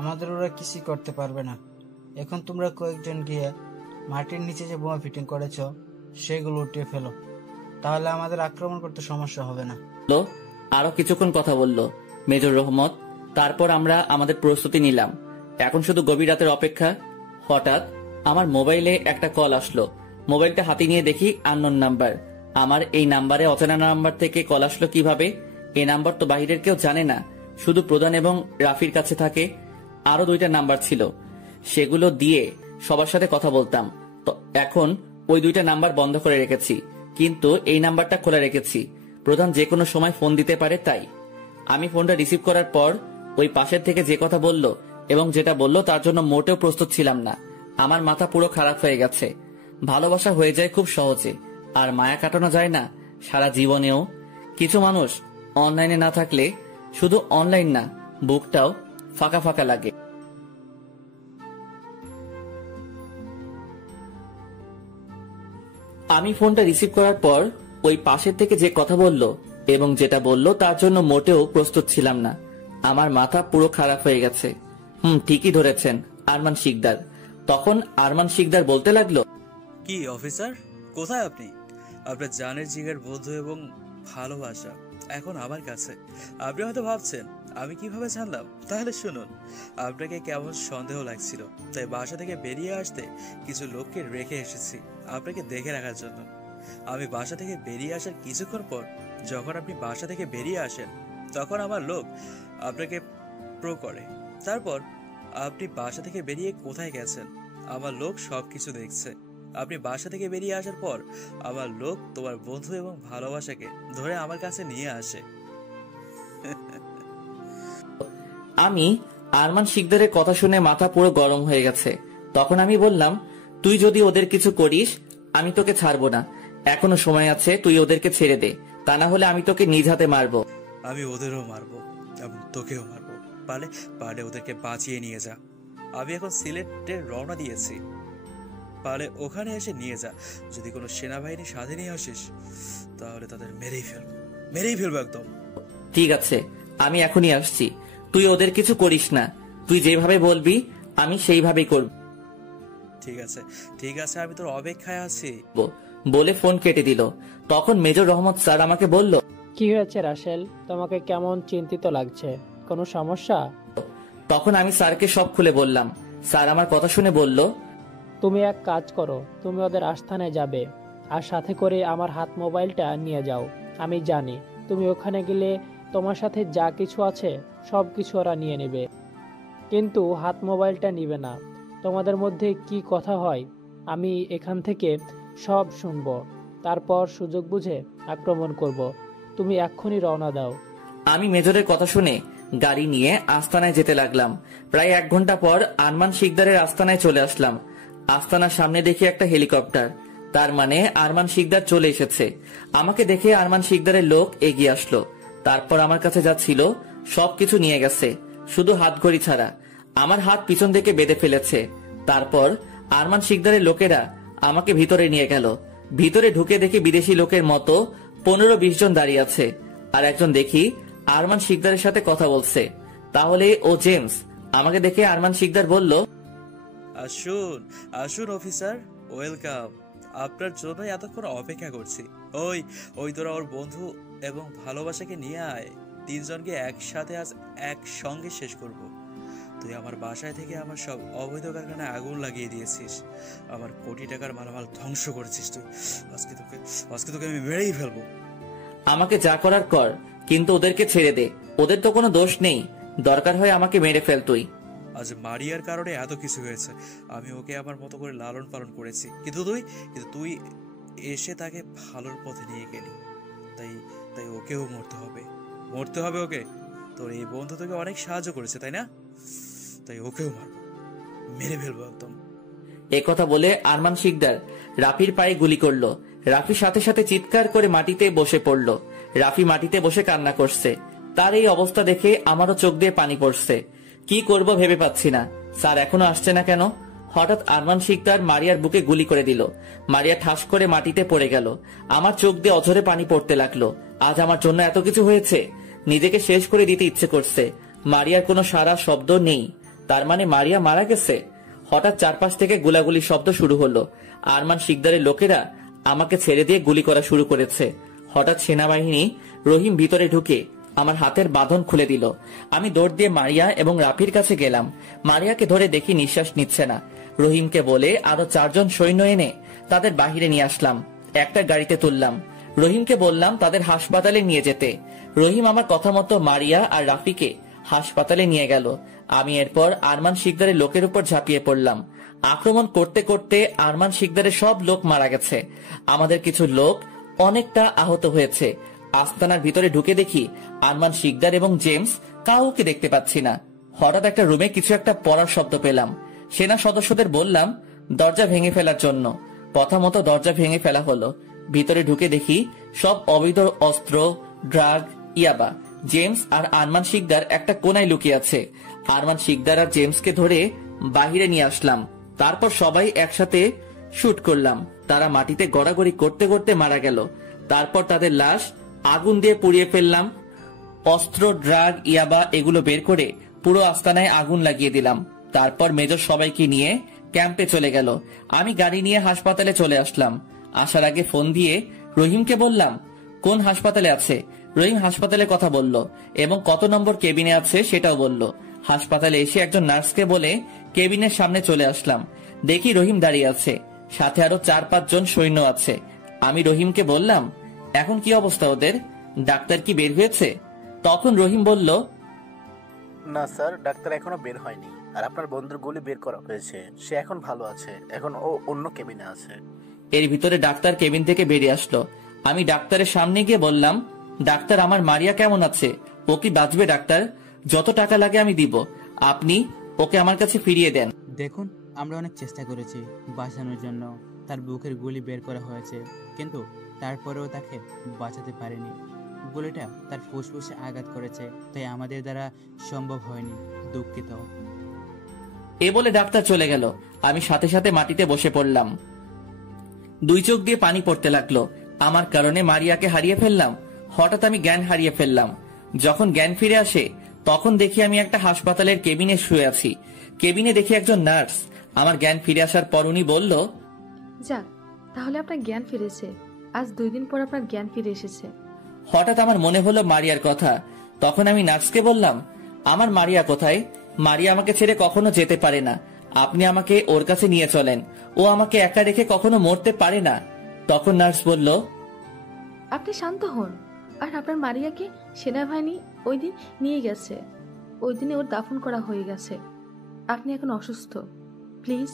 আমাদের ওরা কিছুই করতে পারবে না। এখন তোমরা কয়েকজন গিয়ে মাটির নিচে যে বোমা ফিটিং করেছ সেগুলো উঠিয়ে ফেলো, তাহলে আমাদের আক্রমণ করতে সমস্যা হবে না। আরো কিছুক্ষণ কথা বলল মেজর রহমত। তারপর আমরা আমাদের প্রস্তুতি নিলাম। এখন শুধু গভীর রাতের অপেক্ষা। হঠাৎ আমার মোবাইলে একটা কল আসলো। মোবাইলটা হাতে নিয়ে দেখি আননোন নাম্বার। আমার এই নাম্বারে অচেনা নাম্বার থেকে কল আসলো কিভাবে? এই নাম্বার তো বাহিরের কেউ জানে না, শুধু প্রধান এবং রাফির কাছে থাকে। আরো 2টা নাম্বার ছিল, সেগুলো দিয়ে সবার সাথে কথা বলতাম। তো এখন ওই 2টা নাম্বার বন্ধ করে রেখেছি, কিন্তু এই নাম্বারটা খোলা রেখেছি। প্রধান যে কোনো সময় ফোন দিতে পারে, তাই আমি ফোনটা রিসিভ করার পর ওই পাশের থেকে যে কথা বলল এবং যেটা বলল তার জন্য মোটেও প্রস্তুত ছিলাম না। আমার মাথা পুরো খারাপ হয়ে গেছে। ভালোবাসা হয়ে যায় খুব সহজে, আর মায়া কাটানো যায় না সারা জীবনেও। কিছু মানুষ অনলাইনে না থাকলে শুধু অনলাইন না, বুকটাও ফাঁকা ফাঁকা লাগে। আমি ফোনটা রিসিভ করার পর ওই পাশের থেকে যে কথা বলল এবং যেটা বলল তার জন্য মোটেও প্রস্তুত ছিলাম না। আমার মাথা পুরো খারাপ হয়ে গেছে। ঠিকই ধরেছেন, আরমান শিকদার। তখন আরমান শিকদার বলতে লাগলো, কি অফিসার, কোথায় আপনি? আপনার জানের জিগের বন্ধু এবং ভালোবাসা এখন আমার কাছে। আপনি হয়তো ভাবছেন আমি কিভাবে জানলাম, তাহলে শুনুন। আপনাকে কেমন সন্দেহ লাগছিল, তাই বাসা থেকে বেরিয়ে আসতে কিছু লোককে রেখে এসেছি আপনাকে দেখে রাখার জন্য। আমি বাসা থেকে বেরিয়ে আসার কিছুক্ষণ পর যখন আপনি বাসা থেকে বেরিয়ে আসেন তখন আমার লোক আপনাকে প্রো করে। তারপর আপনি বাসা থেকে বেরিয়ে কোথায় গেছেন আমার লোক সবকিছু দেখছে। আপনি বাসা থেকে বেরিয়ে আসার পর আমার লোক তোমার বন্ধু এবং ভালোবাসাকে ধরে আমার কাছে নিয়ে আসে। আমি আরমান শিকদারের কথা শুনে মাথা পুরো গরম হয়ে গেছে। তখন আমি বললাম, তুই যদি ওদের কিছু করিস আমি তোকে ছাড়বো না। এখনো সময় আছে, তুই ওদেরকে ছেড়ে দে, তা না হলে আমি তোকে নিজ হাতে মারবো। আমি ওদেরও মারবো এবং তোকেও মারবো, পারলে ওদেরকে বাঁচিয়ে নিয়ে যা। আমি এখন সিলেটে রওনা দিয়েছি, পারলে ওখানে এসে নিয়ে যা। যদি কোনো সেনাবাহিনী সাথে নিয়ে আসিস তাহলে তাদের মেরেই ফেলবো একদম। ঠিক আছে, আমি এখনই আসছি। তুই ওদের কিছু করিস না, তুই যেভাবে বলবি আমি সেইভাবেই করব। ঠিক আছে, আমি তোর অপেক্ষায় আছি বলে ফোন কেটে দিল। তখন মেজর রহমত স্যার আমাকে বলল, কি হয়েছে রাসেল, তোমাকে কেমন চিন্তিত লাগছে? কোনো সমস্যা? তখন আমি স্যারকে সব খুলে বললাম। স্যার আমার কথা শুনে বলল, তুমি এক কাজ করো, তুমি ওদের আস্থানায় যাবে আর সাথে করে আমার হাত মোবাইলটা নিয়ে যাও। আমি জানি তুমি ওখানে গেলে তোমার সাথে যা কিছু আছে সব কিছু ওরা নিয়ে নেবে, কিন্তু হাত মোবাইলটা নিবে না। তোমাদের মধ্যে কি কথা হয় আমি এখান থেকে সব শুনবো, তারপর সুযোগ বুঝে আক্রমণ করব। তুমি এক্ষুনি রওনা দাও। আমি মেজরের কথা শুনে গাড়ি নিয়ে আস্তানায় যেতে লাগলাম। প্রায় 1 ঘন্টা পর আরমান শিকদারের আস্তানায় চলে আসলাম। আস্তানার সামনে দেখি একটা হেলিকপ্টার, তার মানে আরমান শিকদার চলে এসেছে। আমাকে দেখে আরমান শিকদারের লোক এগিয়ে আসলো। তারপর আমার কাছে যা ছিল সবকিছু নিয়ে গেছে, শুধু হাতঘড়ি ছাড়া। আমার হাত পিছন থেকে বেঁধে ফেলেছে। তারপর আরমান শিকদারের লোকেরা আমাকে ভিতরে নিয়ে গেল। ভিতরে ঢুকে দেখি বিদেশি লোকের মতো 15-20 জন দাঁড়িয়ে আছে, আর একজন দেখি আরমান শিকদারের সাথে কথা বলছে। তাহলে ও জেমস। আমাকে দেখে আরমান শিকদার বলল, আসুন অফিসার, ওয়েলকাম। আপনার জন্য এতক্ষণ অপেক্ষা করছি। ওই তোরা ওর বন্ধু এবং ভালোবাসাকে নিয়ে আয়। 3 জনকে একসাথে আজ একসঙ্গে শেষ করব। তুই আমার বাসায় থেকে আমার সব অবৈধ কারখানায় আগুন লাগিয়ে দিয়েছিস, আমার কোটি টাকার মালামাল ধ্বংস করেছিস তুই। আজকে তোকে আমি মেরেই ফেলবো। আমাকে যা করার কর, কিন্তু ওদেরকে ছেড়ে দে। ওদের তো কোনো দোষ নেই, দরকার হয় আমাকে মেরে ফেল তুই। আজ মারিয়ার কারণে এত কিছু হয়েছে। আমি ওকে আমার মতো করে লালন পালন করেছি, কিন্তু তুই এসে তাকে ভালোর পথে নিয়ে গেলি। তাই ওকেও মরতে হবে ওকে। তোর এই বন্ধু তোকে অনেক সাহায্য করেছে, তাই না? তাই ওকেও মারবো, মেরে ফেলবো একদম। একথা বলে আরমান শিকদার রাফির পায়ে গুলি করলো। রাফি সাথে সাথে চিৎকার করে মাটিতে বসে পড়লো। রাফি মাটিতে বসে কান্না করছে। তার এই অবস্থা দেখে আমারও চোখ দিয়ে পানি পড়ছে। কি করব ভেবে পাচ্ছি না। স্যার এখনো আসছে না কেন? হঠাৎ আরমান শিকদার মারিয়ার বুকে গুলি করে দিল। মারিয়া ঠাস করে মাটিতে পড়ে গেল। আমার চোখ দিয়ে অঝরে পানি পড়তে লাগলো। আজ আমার জন্য এত কিছু হয়েছে, নিজেকে শেষ করে দিতে ইচ্ছে করছে। মারিয়ার কোনো সারা শব্দ নেই, তার মানে মারিয়া মারা গেছে। হঠাৎ চারপাশ থেকে গোলাগুলি শব্দ শুরু হলো। আরমান শিকদারের লোকেরা আমাকে ছেড়ে দিয়ে গুলি করা শুরু করেছে। হঠাৎ সেনাবাহিনী রহিম ভিতরে ঢুকে আমার হাতের বাঁধন খুলে দিল। আমি দৌড় দিয়ে মারিয়া এবং রাফির কাছে গেলাম। মারিয়াকে ধরে দেখি নিঃশ্বাস নিচ্ছে না। রহিমকে বলে আরো 4 জন সৈন্য এনে তাদের বাহিরে নিয়ে আসলাম। একটা গাড়িতে তুললাম। রহিমকে বললাম তাদের হাসপাতালে নিয়ে যেতে। রহিম আমার কথা মতো মারিয়া আর রাফিকে হাসপাতালে নিয়ে গেল। আমি এরপর আরমান শিকদারের লোকের উপর ঝাঁপিয়ে পড়লাম। আক্রমণ করতে করতে আরমান শিকদারের সব লোক মারা গেছে। আমাদের কিছু লোক অনেকটা আহত হয়েছে। আস্তানার ভিতরে ঢুকে দেখি আরমান শিকদার এবং জেমস কাউকে দেখতে পাচ্ছি না। হঠাৎ একটা রুমে কিছু একটা পড়ার শব্দ পেলাম। সেনা সদস্যদের বললাম দরজা ভেঙে ফেলার জন্য। কথা মতো দরজা ভেঙে ফেলা হলো। ভিতরে ঢুকে দেখি সব অবৈধ অস্ত্র, ড্রাগ, ইয়াবা। জেমস আর আরমান শিকদার একটা কোনায় লুকিয়ে আছে। আরমান শিকদার আর জেমসকে ধরে বাহিরে নিয়ে আসলাম। তারপর সবাই একসাথে শুট করলাম। তারা মাটিতে গড়াগড়ি করতে করতে মারা গেল। তারপর তাদের লাশ আগুন দিয়ে পুড়িয়ে ফেললাম। অস্ত্র, ড্রাগ, ইয়াবা এগুলো বের করে পুরো আস্তানায় আগুন লাগিয়ে দিলাম। তারপর মেজর সবাইকে নিয়ে ক্যাম্পে চলে গেল। আমি গাড়ি নিয়ে হাসপাতালে চলে আসলাম। আসার আগে ফোন দিয়ে রহিমকে বললাম কোন হাসপাতালে আছে। রহিম হাসপাতালের কথা বলল এবং কত নম্বর কেবিনে আছে সেটাও বলল। হাসপাতালে এসে একজন নার্সকে বলে কেবিনের সামনে চলে আসলাম। দেখি রহিম দাঁড়িয়ে আছে, সাথে আরো 4-5 জন সৈন্য আছে। আমি রহিমকে বললাম এখন কি অবস্থা ওদের, ডাক্তার কি বের হয়েছে? তখন রহিম বলল না স্যার, ডাক্তার এখনো বের হয়নি। আর আপনার বন্ধুর গুলি বের করা হয়েছে, সে এখন ভালো আছে। এখন ও অন্য কেবিনে আছে। এর ভিতরে ডাক্তার কেবিন থেকে বেরিয়ে আসলো। আমি ডাক্তারের সামনে গিয়ে বললাম ডাক্তার আমার মারিয়া কেমন আছে? ও কি বাঁচবে ডাক্তার? যত টাকা লাগে আমি দিব, আপনি ওকে আমার কাছে ফিরিয়ে দেন। দেখুন, আমরা অনেক চেষ্টা করেছি বাঁচানোর জন্য। তার বুকের গুলি বের করা হয়েছে, কিন্তু তারপরেও তাকে বাঁচাতে পারেনি। গুলিটা তার ফুসফুসে আঘাত করেছে, তাই আমাদের দ্বারা সম্ভব হয়নি। দুঃখিত। এ বলে ডাক্তার চলে গেল। আমি সাথে সাথে মাটিতে বসে পড়লাম। 2 চোখ দিয়ে পানি পড়তে লাগলো। আমার কারণে মারিয়াকে হারিয়ে ফেললাম। হঠাৎ আমি জ্ঞান হারিয়ে ফেললাম। যখন জ্ঞান ফিরে আসে তখন দেখি আমি একটা হাসপাতালের কেবিনে শুয়ে আছি। কেবিনে দেখি একজন নার্স। আমার জ্ঞান ফিরে আসার পর উনি বলল যাক, তাহলে আপনার জ্ঞান ফিরেছে। আজ 2 দিন পর আপনার জ্ঞান ফিরে এসেছে। হঠাৎ আমার মনে হলো মারিয়ার কথা। তখন আমি নার্সকে বললাম আমার মারিয়া কোথায়? মারিয়া আমাকে ছেড়ে কখনো যেতে পারে না। আপনি আমাকে ওর কাছে নিয়ে চলেন। ও আমাকে একা রেখে কখনো মরতে পারে না। তখন নার্স বলল আপনি শান্ত হন। আর আপনার মারিয়াকে সেনাবাহিনী ওই দিন নিয়ে গেছে। ওই দিনে ওর দাফন করা হয়ে গেছে। আপনি এখন অসুস্থ। প্লিজ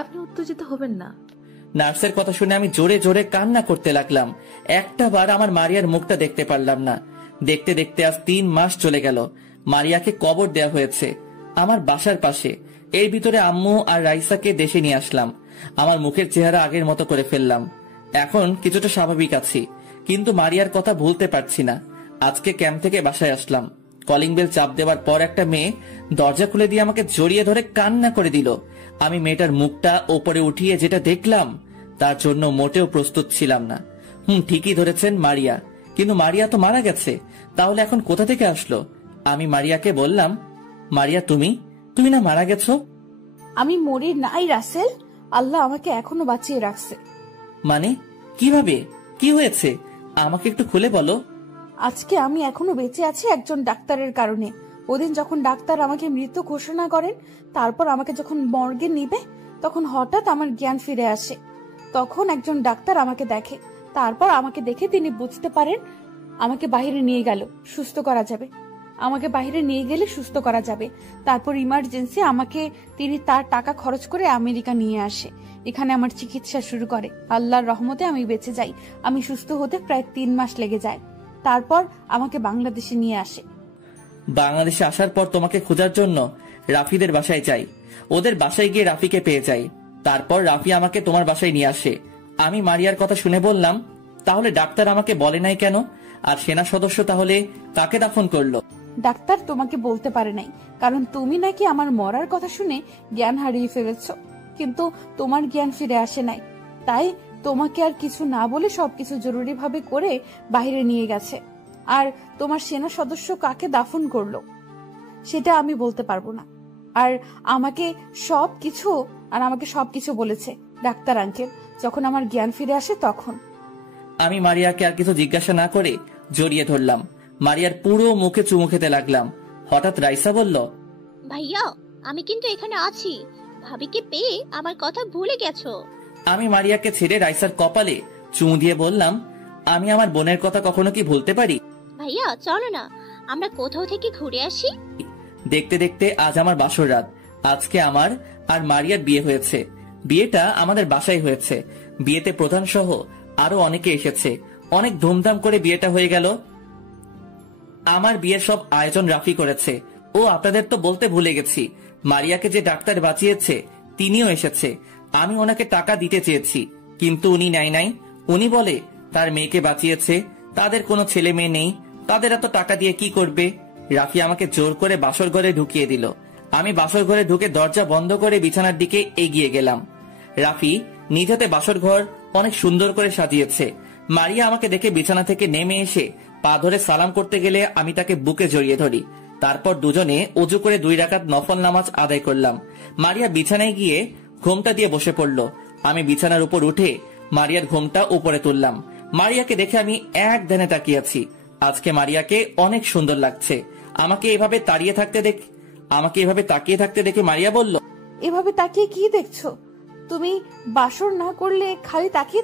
আপনি উত্তেজিত হবেন না। নার্সের কথা শুনে আমি জোরে জোরে কান্না করতে লাগলাম। একটা বার আমার মারিয়ার মুখটা দেখতে পারলাম না। দেখতে দেখতে আজ 3 মাস চলে গেল। মারিয়াকে কবর দেয়া হয়েছে আমার বাসার পাশে। এর ভিতরে আম্মু আর রাইসাকে দেশে নিয়ে আসলাম। আমার মুখের চেহারা আগের মতো করে ফেললাম। এখন কিছুটা স্বাভাবিক আছি, কিন্তু মারিয়ার কথা ভুলতে পারছি না। আজকে ক্যাম্প থেকে বাসায় আসলাম। কলিং বেল চাপ দেওয়ার পর একটা মেয়ে দরজা খুলে দিয়ে আমাকে জড়িয়ে ধরে কান্না করে দিল। আমি মেয়েটার মুখটা ওপরে উঠিয়ে যেটা দেখলাম তার জন্য মোটেও প্রস্তুত ছিলাম না। ঠিকই ধরেছেন, মারিয়া। কিন্তু মারিয়া তো মারা গেছে, তাহলে এখন কোথা থেকে আসলো? আমি মারিয়াকে বললাম মারিয়া তুমি না মারা গেছো? আমি মরি নাই রাসেল, আল্লাহ আমাকে এখনো বাঁচিয়ে রাখছে। মানে কিভাবে, কি হয়েছে আমাকে একটু খুলে বলো। আজকে আমি এখনো বেঁচে আছি একজন ডাক্তারের কারণে। ওদিন যখন ডাক্তার আমাকে মৃত ঘোষণা করেন, তারপর আমাকে যখন মর্গে নিবে, তখন হঠাৎ আমার জ্ঞান ফিরে আসে। তখন একজন ডাক্তার আমাকে দেখে। তারপর আমাকে দেখে তিনি বুঝতে পারেন আমাকে বাইরে নিয়ে গেল, সুস্থ করা যাবে। আমাকে বাইরে নিয়ে গেলে সুস্থ করা যাবে। তারপর ইমার্জেন্সি আমাকে তিনি তার টাকা খরচ করে আমেরিকা নিয়ে আসে। এখানে আমার চিকিৎসা শুরু করে। আল্লাহর রহমতে আমি বেঁচে যাই। আমি সুস্থ হতে প্রায় 3 মাস লেগে যায়। তারপর আমাকে বাংলাদেশে নিয়ে আসে। বাংলাদেশে আসার পর তোমাকে খোঁজার জন্য রাফিদের বাসায় যাই। ওদের বাসায় গিয়ে রাফিকে পেয়ে যাই। তারপর রাফি আমাকে তোমার বাসায় নিয়ে আসে। আমি মারিয়ার কথা শুনে বললাম, তাহলে ডাক্তার আমাকে বলে নাই কেন? আর সেনা সদস্য তাহলে কাকে দাফন করলো? ডাক্তার তোমাকে বলতে পারে নাই, কারণ তুমি নাকি আমার মরার কথা শুনে জ্ঞান হারিয়ে ফেলেছ, কিন্তু তোমার জ্ঞান ফিরে আসে নাই। তাই তোমাকে আর কিছু না বলে সবকিছু জরুরিভাবে করে বাইরে নিয়ে গেছে। আর তোমার সেনা সদস্য কাকে দাফন করলো সেটা আমি বলতে পারবো না। আর আমাকে সবকিছু বলেছে ডাক্তার আঙ্কেল, যখন আমার জ্ঞান ফিরে আসে তখন। আমি মারিয়াকে আর কিছু জিজ্ঞাসা না করে জড়িয়ে ধরলাম। মারিয়ার পুরো মুখে চুমু খেতে লাগলাম। হঠাৎ রাইসা বলল, ভাইয়া আমি কিন্তু এখানে আছি, ভাবিকে পেয়ে আমার কথা ভুলে গেছো। আমি মারিয়াকে ছেড়ে রাইসার কপালে চুমু দিয়ে বললাম, আমি আমার বোনের কথা কখনো কি ভুলতে পারি? ভাইয়া চলো না আমরা কোথাও থেকে ঘুরে আসি। দেখতে দেখতে আজ আমার বাসর রাত। আজকে আমার আর মারিয়ার বিয়ে হয়েছে। বিয়েটা আমাদের বাসায় হয়েছে। বিয়েতে প্রধান সহ আরো অনেকে এসেছে। অনেক ধুমধাম করে বিয়েটা হয়ে গেল। আমার বিয়ের সব আয়োজন রাফি করেছে। ও আপনাদের তো বলতে ভুলে গেছি, মারিয়াকে যে ডাক্তার বাঁচিয়েছে তিনিও এসেছে। আমি ওনাকে টাকা দিতে চেয়েছি, কিন্তু উনি নেয় নাই। উনি বলে তার মেয়েকে বাঁচিয়েছে, তাদের কোনো ছেলে মেয়ে নেই, তাদের এত টাকা দিয়ে কি করবে। রাফি আমাকে জোর করে বাসর ঘরে ঢুকিয়ে দিল। আমি বাসর ঘরে ঢুকে দরজা বন্ধ করে বিছানার দিকে এগিয়ে গেলাম। রাফি নিজ হাতে বাসর ঘর অনেক সুন্দর করে সাজিয়েছে। মারিয়া আমাকে দেখে বিছানা থেকে নেমে এসে পা ধরে সালাম করতে গেলে আমি তাকে বুকে জড়িয়ে ধরি। তারপর দুজনে অজু করে 2 রাকাত নফল নামাজ আদায় করলাম। মারিয়া বিছানায় গিয়ে ঘোমটা দিয়ে বসে পড়ল। আমি বিছানার উপর উঠে মারিয়ার ঘোমটা উপরে তুললাম। মারিয়াকে দেখে আমি এক ধ্যানে তাকিয়ে আছি। আজকে মারিয়াকে অনেক সুন্দর লাগছে। আমাকে এভাবে তাকিয়ে থাকতে দেখে মারিয়া বলল, এভাবে তাকিয়ে কি দেখছো? তুমি বাসর না করলে খালি তাকিয়ে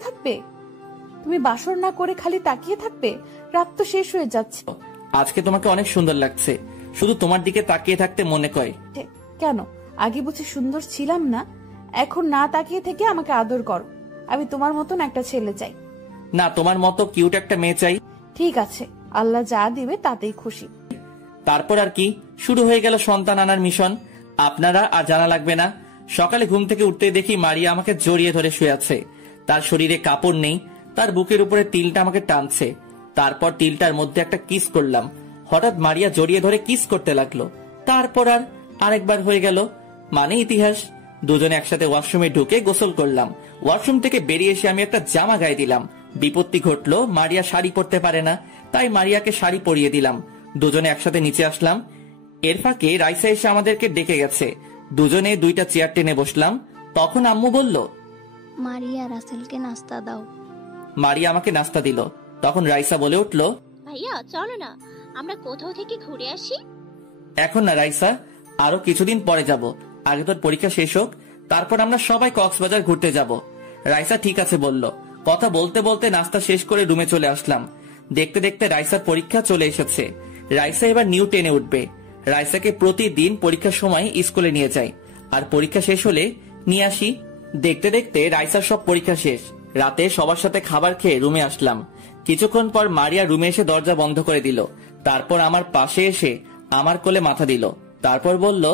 থাকবে? রাত তো শেষ হয়ে যাচ্ছে। আজকে তোমাকে অনেক সুন্দর লাগছে, শুধু তোমার দিকে তাকিয়ে থাকতে মনে কয়। কেন, আগে বুঝি সুন্দর ছিলাম না? এখন না তাকিয়ে থেকে আমাকে আদর করো। আমি তোমার মতন একটা ছেলে চাই। না, তোমার মতো কিউট একটা মেয়ে চাই। ঠিক আছে, আল্লাহ যা দিবে তাতেই খুশি। তারপর আর কি, শুরু হয়ে গেল সন্তান আনার মিশন। আপনারা আর জানা লাগবে না। সকালে ঘুম থেকে উঠতে দেখি মারিয়া আমাকে জড়িয়ে ধরে শুয়ে আছে। তার শরীরে কাপড় নেই, তার বুকের উপরে তিলটা আমাকে টানছে। তারপর তিলটার মধ্যে একটা কিস করলাম। হঠাৎ মারিয়া জড়িয়ে ধরে কিস করতে লাগলো। তারপর আর আরেকবার হয়ে গেল, মানে ইতিহাস। দুজনে একসাথে ওয়াশরুমে ঢুকে গোসল করলাম। ওয়াশরুম থেকে বেরিয়ে এসে আমি একটা জামা গায়ে দিলাম। বিপত্তি ঘটলো, মারিয়া শাড়ি পরতে পারে না, তাই মারিয়াকে শাড়ি পরিয়ে দিলাম। দুজনে একসাথে নিচে আসলাম। এর ফাঁকে রাইসা এসে আমাদেরকে ডেকে গেছে। দুজনে 2টা চেয়ার টেনে বসলাম। তখন আম্মু বলল, মারিয়া রাসেলকে নাস্তা দাও। মারিয়া আমাকে নাস্তা দিল। তখন রাইসা বলে উঠল, ভাইয়া চলো না আমরা কোথাও থেকে ঘুরে আসি। এখন না রাইসা, আরো কিছুদিন পরে যাব। আগে তোর পরীক্ষা শেষ হোক, তারপর আমরা সবাই কক্সবাজার ঘুরতে যাব। রাইসা ঠিক আছে বলল। কথা বলতে বলতে নাস্তা শেষ করে রুমে চলে আসলাম। দেখতে দেখতে রাইসার পরীক্ষা চলে এসেছে। রাইসা এবার নিউ 10-এ উঠবে। রাইসাকে প্রতিদিন পরীক্ষার সময় স্কুলে নিয়ে যাই, আর পরীক্ষা শেষ হলে নিয়ে আসি। দেখতে দেখতে রাইসার সব পরীক্ষা শেষ। রাতে সবার সাথে খাবার খেয়ে রুমে আসলাম। কিছুক্ষণ পর মারিয়া রুমে এসে দরজা বন্ধ করে দিল। তারপর আমার পাশে এসে আমার কোলে মাথা দিল। তারপর বলল,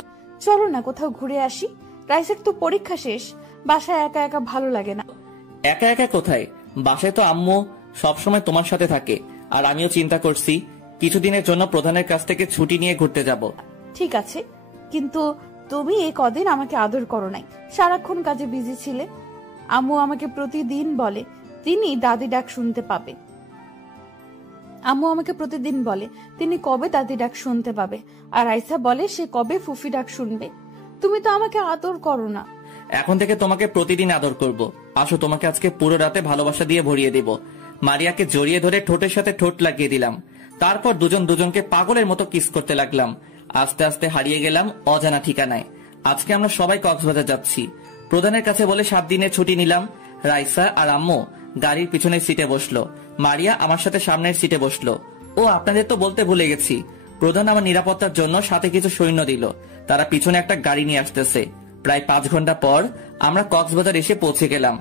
চলো না কোথাও ঘুরে আসি। রাইসার তো পরীক্ষা শেষ, বাসায় একা একা ভালো লাগে না। একা একা কোথায়, বাসায় তো আম্মু সবসময় তোমার সাথে থাকে। আর আমিও চিন্তা করছি কিছুদিনের জন্য প্রধানের কাছ থেকে ছুটি নিয়ে ঘুরতে যাব। ঠিক আছে, কিন্তু তুমি এই কদিন আমাকে আদর করো নাই, সারাক্ষণ কাজে বিজি ছিলে। আম্মু আমাকে প্রতিদিন বলে তিনি দাদি ডাক শুনতে পাবে। তিনি কবে দাদি ডাক শুনতে পাবে, আর আইসা বলে সে কবে ফুফি ডাক শুনবে। তুমি তো আমাকে আদর করো না। এখন থেকে তোমাকে প্রতিদিন আদর করব। আসো, তোমাকে আজকে পুরো রাতে ভালোবাসা দিয়ে ভরিয়ে দেব। মারিয়াকে জড়িয়ে ধরে ঠোঁটের সাথে ঠোঁট লাগিয়ে দিলাম। তারপর দুজন দুজনকে পাগলের মতো কিস করতে লাগলাম। আস্তে আস্তে হারিয়ে গেলাম অজানা ঠিকানায়। আজকে আমরা সবাই কক্সবাজার যাচ্ছি। প্রধানের কাছে বলে 7 দিনের ছুটি নিলাম। রাইসা আর আম্মু গাড়ির পিছনের সিটে বসলো। মারিয়া আমার সাথে সামনের সিটে বসলো। ও আপনাদের তো বলতে ভুলে গেছি, প্রধান আমার নিরাপত্তার জন্য সাথে কিছু সৈন্য দিল। তারা পিছনে একটা গাড়ি নিয়ে আসতেছে। প্রায় 5 ঘন্টা পর আমরা কক্সবাজার এসে পৌঁছে গেলাম।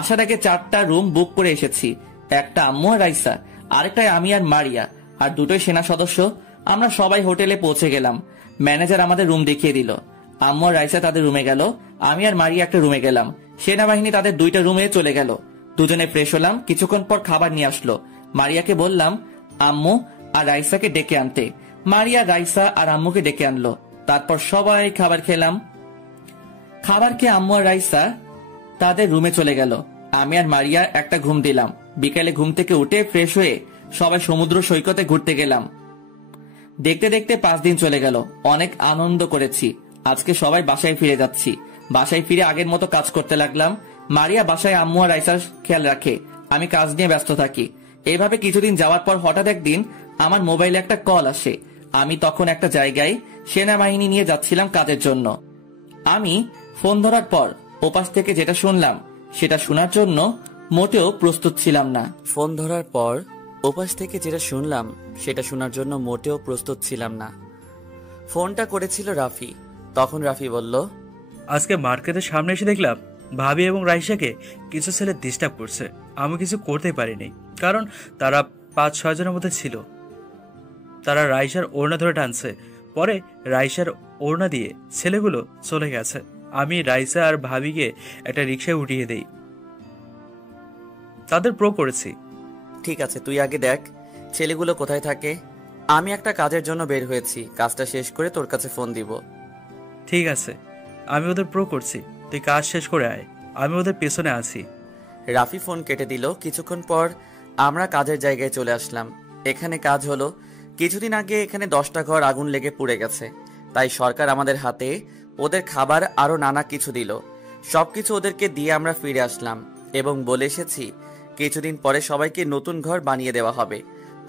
আসার আগে 4টা রুম বুক করে এসেছি। একটা আম্মু আর রাইসা, আরেকটায় আমি আর মারিয়া, আর 2টোই সেনা সদস্য। আমরা সবাই হোটেলে পৌঁছে গেলাম। ম্যানেজার আমাদের রুম দেখিয়ে দিল। আম্মু আর রাইসা তাদের রুমে গেল, আমি আর মারিয়া একটা রুমে গেলাম। সেনাবাহিনী তাদের 2টা রুমে চলে গেল। দুজনে ফ্রেশ হলাম। কিছুক্ষণ পর খাবার নিয়ে আসলো। মারিয়াকে বললাম আম্মু আর রাইসাকে ডেকে আনতে। মারিয়া রাইসা আর আম্মুকে ডেকে আনলো। তারপর সবাই খাবার খেলাম। খাবার খেয়ে আম্মু আর রাইসা তাদের রুমে চলে গেল। আমি আর মারিয়া একটা ঘুম দিলাম। বিকেলে ঘুম থেকে উঠে ফ্রেশ হয়ে সবাই সমুদ্র সৈকতে ঘুরতে গেলাম। দেখতে দেখতে 5 দিন চলে গেল। অনেক আনন্দ করেছি। আজকে সবাই বাসায় ফিরে যাচ্ছি। বাসায় ফিরে আগের মতো কাজ করতে লাগলাম। মারিয়া বাসায় আম্মু আর রাইসার খেয়াল রাখে, আমি কাজ নিয়ে ব্যস্ত থাকি। এইভাবে কিছুদিন যাওয়ার পর হঠাৎ একদিন আমার মোবাইলে একটা কল আসে। আমি তখন একটা জায়গায় সেনাবাহিনী নিয়ে যাচ্ছিলাম কাজের জন্য। আমি ফোন ধরার পর ওপাশ থেকে যেটা শুনলাম সেটা শোনার জন্য মোটেও প্রস্তুত ছিলাম না। ফোন ধরার পর ওপাশ থেকে যেটা শুনলাম সেটা শোনার জন্য মোটেও প্রস্তুত ছিলাম না। ফোনটা করেছিল রাফি। তখন রাফি বলল, আজকে মার্কেটের সামনে এসে দেখলাম ভাবি এবং রাইসাকে কিছু ছেলে ডিস্টার্ব করছে। আমি কিছু করতে পারিনি, কারণ তারা 5-6 জনের মধ্যে ছিল। তারা রাইসার ওড়না ধরে টানছে। পরে রাইসার ওড়না দিয়ে ছেলেগুলো চলে গেছে। আমি রাইসা আর ভাবিকে একটা রিক্সায় উঠিয়ে দেই। তাদের প্রো করেছি। ঠিক আছে, তুই আগে দেখ ছেলেগুলো কোথায় থাকে। আমি একটা কাজের জন্য বের হয়েছি। কাজটা শেষ করে তোর কাছে ফোন দিব। ঠিক আছে, আমি ওদের প্রো করছি। তুই কাজ শেষ করে আয়, আমি ওদের পেছনে আছি। রাফি ফোন কেটে দিল। কিছুক্ষণ পর আমরা কাজের জায়গায় চলে আসলাম। এখানে কাজ হলো, কিছুদিন আগে এখানে 10টা ঘর আগুন লেগে পুড়ে গেছে। তাই সরকার আমাদের হাতে ওদের খাবার আরো নানা কিছু দিল। সবকিছু ওদেরকে দিয়ে আমরা ফিরে আসলাম এবং বলে এসেছি কিছুদিন পরে সবাইকে নতুন ঘর বানিয়ে দেওয়া হবে।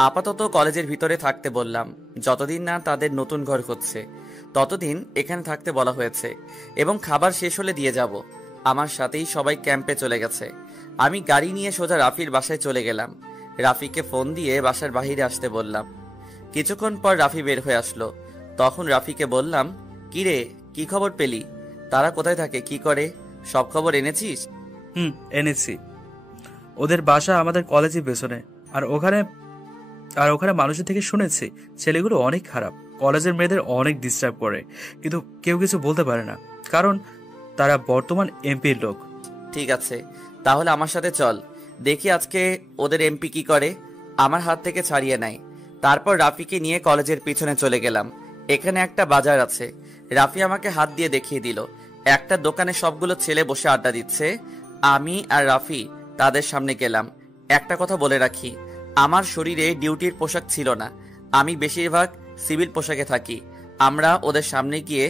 আপাতত কলেজের ভিতরে থাকতে বললাম। যতদিন না তাদের নতুন ঘর হচ্ছে ততদিন এখানে থাকতে বলা হয়েছে এবং খাবার শেষ হলে দিয়ে যাব। আমার সাথেই সবাই ক্যাম্পে চলে গেছে। আমি গাড়ি নিয়ে সোজা রাফির বাসায় চলে গেলাম। রাফিকে ফোন দিয়ে বাসার বাহিরে আসতে বললাম। কিছুক্ষণ পর রাফি বের হয়ে আসলো। তখন রাফিকে বললাম, কিরে, কি খবর পেলি? তারা কোথায় থাকে, কি করে, সব খবর এনেছিস? এনেছি। ওদের বাসা আমাদের কলেজের পেছনে। আর ওখানে মানুষের থেকে শুনেছি ছেলেগুলো অনেক খারাপ। কলেজের মেয়েদের অনেক ডিস্টার্ব করে, কিন্তু কেউ কিছু বলতে পারে না, কারণ তারা বর্তমান এমপির লোক। ঠিক আছে, তাহলে আমার সাথে চল, দেখি আজকে ওদের এমপি কি করে। আমার হাত থেকে ছাড়িয়ে নাই। তারপর রাফিকে নিয়ে কলেজের পিছনে চলে গেলাম। এখানে একটা বাজার আছে। রাফি আমাকে হাত দিয়ে দেখিয়ে দিল। একটা দোকানে সবগুলো ছেলে বসে আড্ডা দিচ্ছে। আমি আর রাফি তাদের সামনে গেলাম। একটা কথা বলে রাখি, আমার শরীরে ডিউটির পোশাক ছিল না। আমি বেশিরভাগ সিভিল পোশাকে থাকি। আমরা ওদের সামনে গিয়ে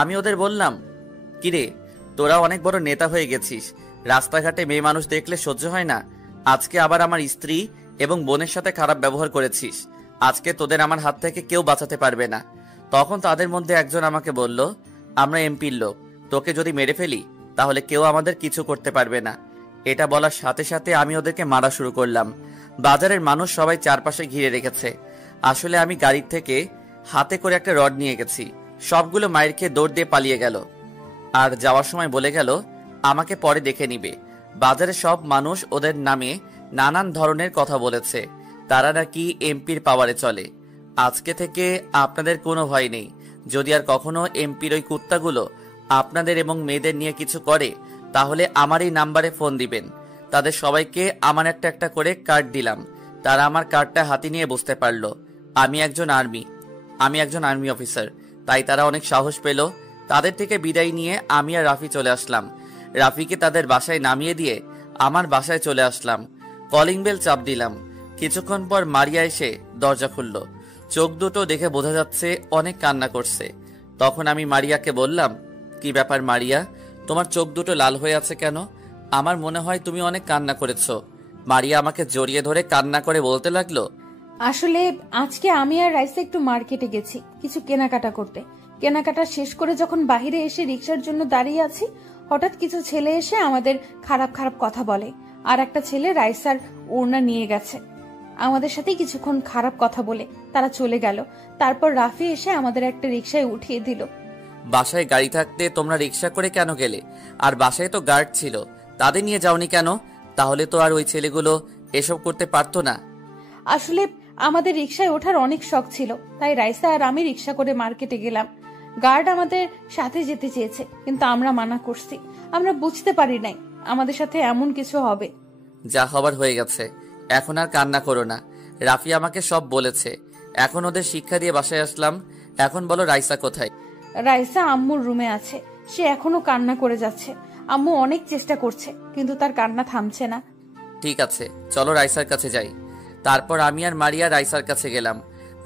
আমি ওদের বললাম, কিরে, তোরা অনেক বড় নেতা হয়ে গেছিস। রাস্তাঘাটে মেয়ে মানুষ দেখলে সহ্য হয় না। আজকে আবার আমার স্ত্রী এবং বোনের সাথে খারাপ ব্যবহার করেছিস। আজকে তোদের আমার হাত থেকে কেউ বাঁচাতে পারবে না। তখন তাদের মধ্যে একজন আমাকে বলল, আমরা এমপির লোক, তোকে যদি মেরে ফেলি তাহলে কেউ আমাদের কিছু করতে পারবে না। এটা বলার সাথে সাথে আমি ওদেরকে মারা শুরু করলাম। বাজারের মানুষ সবাই চারপাশে ঘিরে রেখেছে। আসলে আমি গাড়ির থেকে হাতে করে একটা রড নিয়ে গেছি। সবগুলো মায়ের খেয়ে দৌড় দিয়ে পালিয়ে গেল। আর যাওয়ার সময় বলে গেল আমাকে পরে দেখে নিবে। বাজারে সব মানুষ ওদের নামে নানান ধরনের কথা বলেছে। তারা নাকি এমপির পাওয়ারে চলে। আজকে থেকে আপনাদের কোনো ভয় নেই। যদি আর কখনো এমপির ওই কুত্তাগুলো আপনাদের এবং মেয়েদের নিয়ে কিছু করে তাহলে আমার এই নাম্বারে ফোন দিবেন। তাদের সবাইকে আমার একটা একটা করে কার্ড দিলাম। তারা আমার কার্ডটা হাতে নিয়ে বুঝতে পারলো আমি একজন আর্মি অফিসার। তাই তারা অনেক সাহস পেল। তাদের থেকে বিদায় নিয়ে আমি আর রাফি চলে আসলাম। রাফিকে তাদের বাসায় নামিয়ে দিয়ে আমার বাসায় চলে আসলাম। কলিং বেল চাপ দিলাম। কিছুক্ষণ পর মারিয়া এসে দরজা খুলল। চোখ দুটো দেখে বোঝা যাচ্ছে অনেক কান্না করছে। তখন আমি মারিয়াকে বললাম, কি ব্যাপার মারিয়া, তোমার চোখ দুটো লাল হয়ে আছে কেন? আমার মনে হয় তুমি অনেক কান্না করেছো। মারিয়া আমাকে জড়িয়ে ধরে কান্না করে বলতে লাগলো, আসলে আজকে আমি আর রাইসা একটু মার্কেটে গেছি কিছু কেনাকাটা করতে। কেনাকাটা শেষ করে যখন বাহিরে এসে রিক্সার জন্য দাঁড়িয়ে আছি, হঠাৎ কিছু ছেলে এসে আমাদের খারাপ খারাপ কথা বলে। আর একটা ছেলে রাইসার ওড়না নিয়ে গেছে। আমাদের সাথে কিছুক্ষণ খারাপ কথা বলে তারা চলে গেল। তারপর রাফি এসে আমাদের একটা রিক্সায় উঠিয়ে দিল। বাসায় গাড়ি থাকতে তোমরা রিক্সা করে কেন গেলে? আর বাসায় তো গার্ড ছিল, তাদের নিয়ে যাওনি কেন? তাহলে তো আর ওই ছেলেগুলো এসব করতে পারতো না। আসলে আমাদের রিক্সায় ওঠার অনেক শখ ছিল, তাই রাইসা আর আমি রিক্সা করে মার্কেটে গেলাম। গার্ড আমাদের সাথে যেতে চেয়েছে, কিন্তু আমরা মানা করছি। আমরা বুঝতে পারি নাই আমাদের সাথে এমন কিছু হবে। যা হবার হয়ে গেছে, এখন আর কান্না করো না। রাফি আমাকে সব বলেছে, এখন ওদের শিক্ষা দিয়ে বাসায় আসলাম। এখন বলো রাইসা কোথায়? রাইসা আম্মুর রুমে আছে, সে এখনো কান্না করে যাচ্ছে। আম্মু অনেক চেষ্টা করছে, কিন্তু তার কান্না থামছে না। ঠিক আছে, চলো রাইসার কাছে যাই। তারপর আমি আর মারিয়া রাইসার কাছে গেলাম।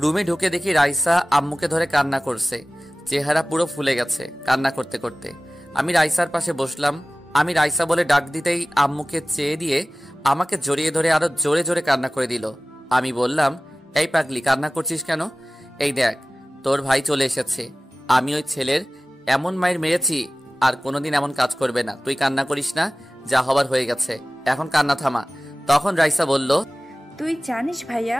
রুমে ঢুকে দেখি রাইসা আম্মুকে ধরে কান্না করছে, চেহারা পুরো ফুলে গেছে কান্না করতে করতে। আমি রাইসার পাশে বসলাম। আমি রাইসা বলে ডাক দিতেই আম্মুকে চেয়ে দিয়ে আমাকে জড়িয়ে ধরে আরো জোরে জোরে কান্না করে দিল। আমি বললাম, এই পাগলি, কান্না করছিস কেন? এই দেখ, তোর ভাই চলে এসেছে। আমি ওই ছেলের এমন মায়ের মেরেছি, আর কোনোদিন এমন কাজ করবে না। তুই কান্না করিস না, যা হবার হয়ে গেছে, এখন কান্না থামা। তখন রাইসা বলল, তুই জানিস ভাইয়া,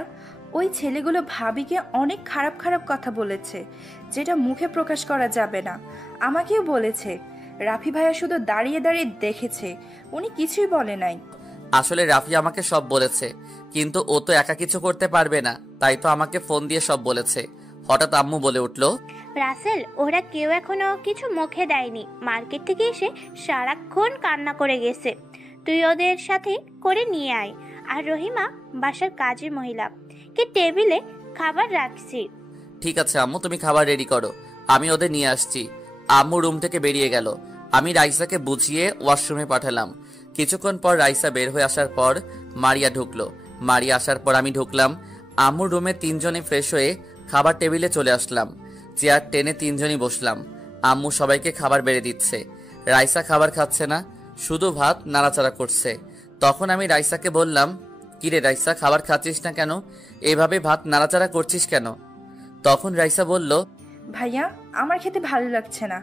ওই ছেলেগুলো ভাবিকে অনেক খারাপ খারাপ কথা বলেছে, যেটা মুখে প্রকাশ করা যাবে না। আমাকেও বলেছে। রাফি ভাইয়া শুধু দাঁড়িয়ে দাঁড়িয়ে দেখেছে, উনি কিছুই বলে নাই। আসলে রাফি আমাকে সব বলেছে, কিন্তু ও তো একা কিছু করতে পারবে না, তাই তো আমাকে ফোন দিয়ে সব বলেছে। হঠাৎ আম্মু বলে উঠল, রাসেল, ওরা কেউ এখনো কিছু মুখে দেয়নি। মার্কেট থেকে এসে সারাক্ষণ কান্না করে গেছে। তুই ওদের সাথে করে নিয়ে আয়। আর রহিমা, বাসার কাজের মহিলা, কে টেবিলে খাবার রাখছি। ঠিক আছে আম্মু, তুমি খাবার রেডি করো, আমি ওদের নিয়ে আসছি। আম্মু রুম থেকে বেরিয়ে গেল। আমি রাইসাকে বুঝিয়ে ওয়াশরুমে পাঠালাম। কিছুক্ষণ পর রাইসা বের হয়ে আসার পর মারিয়া ঢুকলো। মারিয়া আসার পর আমি ঢুকলাম। আম্মুর রুমে তিনজনে ফ্রেশ হয়ে খাবার টেবিলে চলে আসলাম। চেয়ার টেনে তিনজনই বসলাম। আম্মু সবাইকে খাবার বেড়ে দিচ্ছে। রাইসা খাবার খাচ্ছে না, শুধু ভাত নাড়াচাড়া করছে। তখন আমি রাইসাকে বললাম, কিরে রাইসা, খাবার খাচ্ছিস না কেন? এভাবে ভাত নাড়াচাড়া করছিস কেন? তখন রাইসা বলল, ভাইয়া, আমার খেতে ভালো লাগছে না,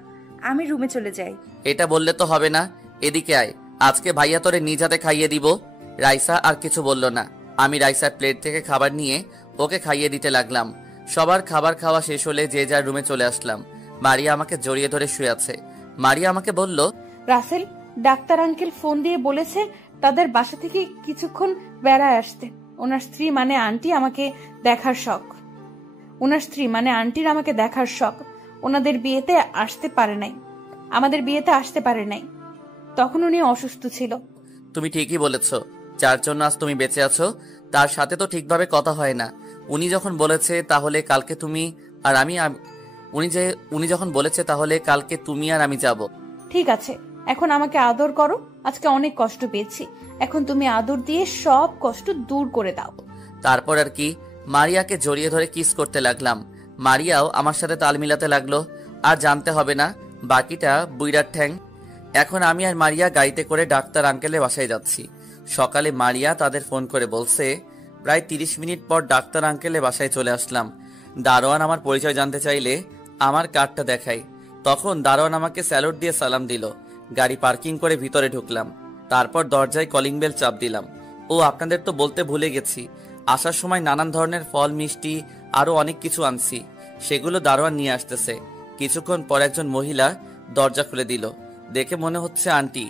আমি রুমে চলে যাই। এটা বললে তো হবে না, এদিকে আয়, আজকে ভাইয়া তোরে নিজ হাতে খাইয়ে দিব। রাইসা আর কিছু বলল না। আমি রাইসার প্লেট থেকে খাবার নিয়ে ওকে খাইয়ে দিতে লাগলাম। সবার খাবার খাওয়া শেষ হলে যে যার রুমে চলে আসলাম। মারিয়া আমাকে জড়িয়ে ধরে শুয়ে আছে। মারিয়া আমাকে বলল, রাসেল, ডাক্তার আঙ্কেল ফোন দিয়ে বলেছে তাদের বাসা থেকে কিছুক্ষণ বেড়ায় আসতে। ওনার স্ত্রী মানে আন্টি আমাকে দেখার শখ। ওনাদের বিয়েতে আসতে পারে নাই, আমাদের বিয়েতে আসতে পারে নাই। তখন উনি অসুস্থ ছিল। তুমি ঠিকই বলেছ, যার জন্য আজ তুমি বেঁচে আছো তার সাথে তো ঠিকভাবে কথা হয় না। উনি যখন বলেছে তাহলে কালকে তুমি আর আমি যাব। ঠিক আছে, এখন আমাকে আদর করো। আজকে অনেক কষ্ট পেয়েছি, এখন তুমি আদর দিয়ে সব কষ্ট দূর করে দাও। তারপর আর কি, মারিয়াকে জড়িয়ে ধরে কিস করতে লাগলাম। মারিয়াও আমার সাথে তাল মিলাতে লাগলো। আর জানতে হবে না বাকিটা বুইড়ার ঠ্যাং। এখন আমি আর মারিয়া গাড়িতে করে ডাক্তার আঙ্কেলের বাসায় যাচ্ছি। সকালে মারিয়া তাদের ফোন করে বলছে, প্রায় 30 মিনিট পর ডাক্তার আঙ্কেলের বাসায় চলে আসলাম। দারোয়ান আমার পরিচয় জানতে চাইলে আমার কার্ডটা দেখাই। তখন দারোয়ান আমাকে স্যালুট দিয়ে সালাম দিল। গাড়ি পার্কিং করে ভিতরে ঢুকলাম। তারপর দরজায় কলিং বেল চাপ দিলাম। ও আপনাদের তো বলতে ভুলে গেছি, আসার সময় নানান ধরনের ফল, মিষ্টি, আরো অনেক কিছু আনছি। সেগুলো দারোয়ান নিয়ে আসতেছে। কিছুক্ষণ পর একজন মহিলা দরজা খুলে দিল। দেখে মনে হচ্ছে আন্টি।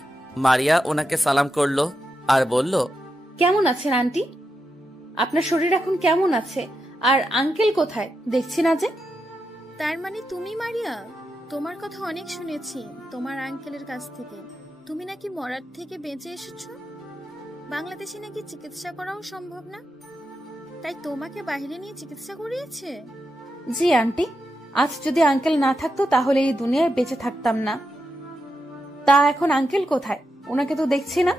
মারিয়া ওনাকে সালাম করলো আর বলল, কেমন আছেন আন্টি? আপনার শরীর এখন কেমন আছে? আর আঙ্কেল কোথায়? দেখছি না যে। তার মানে তুমি মারিয়া? তোমার কথা অনেক শুনেছি তোমার আঙ্কেলের কাছ থেকে। তুমি নাকি মরার থেকে বেঁচে এসেছো। বাংলাদেশে নাকি চিকিৎসা করাও সম্ভব না, তাই তোমাকে বাইরে নিয়ে চিকিৎসা করিয়েছে? জি আন্টি, আজ যদি আঙ্কেল না থাকতো তাহলে এই দুনিয়ায় বেঁচে থাকতাম না। তা এখন আঙ্কেল কোথায়? ওনাকে তো দেখছি না।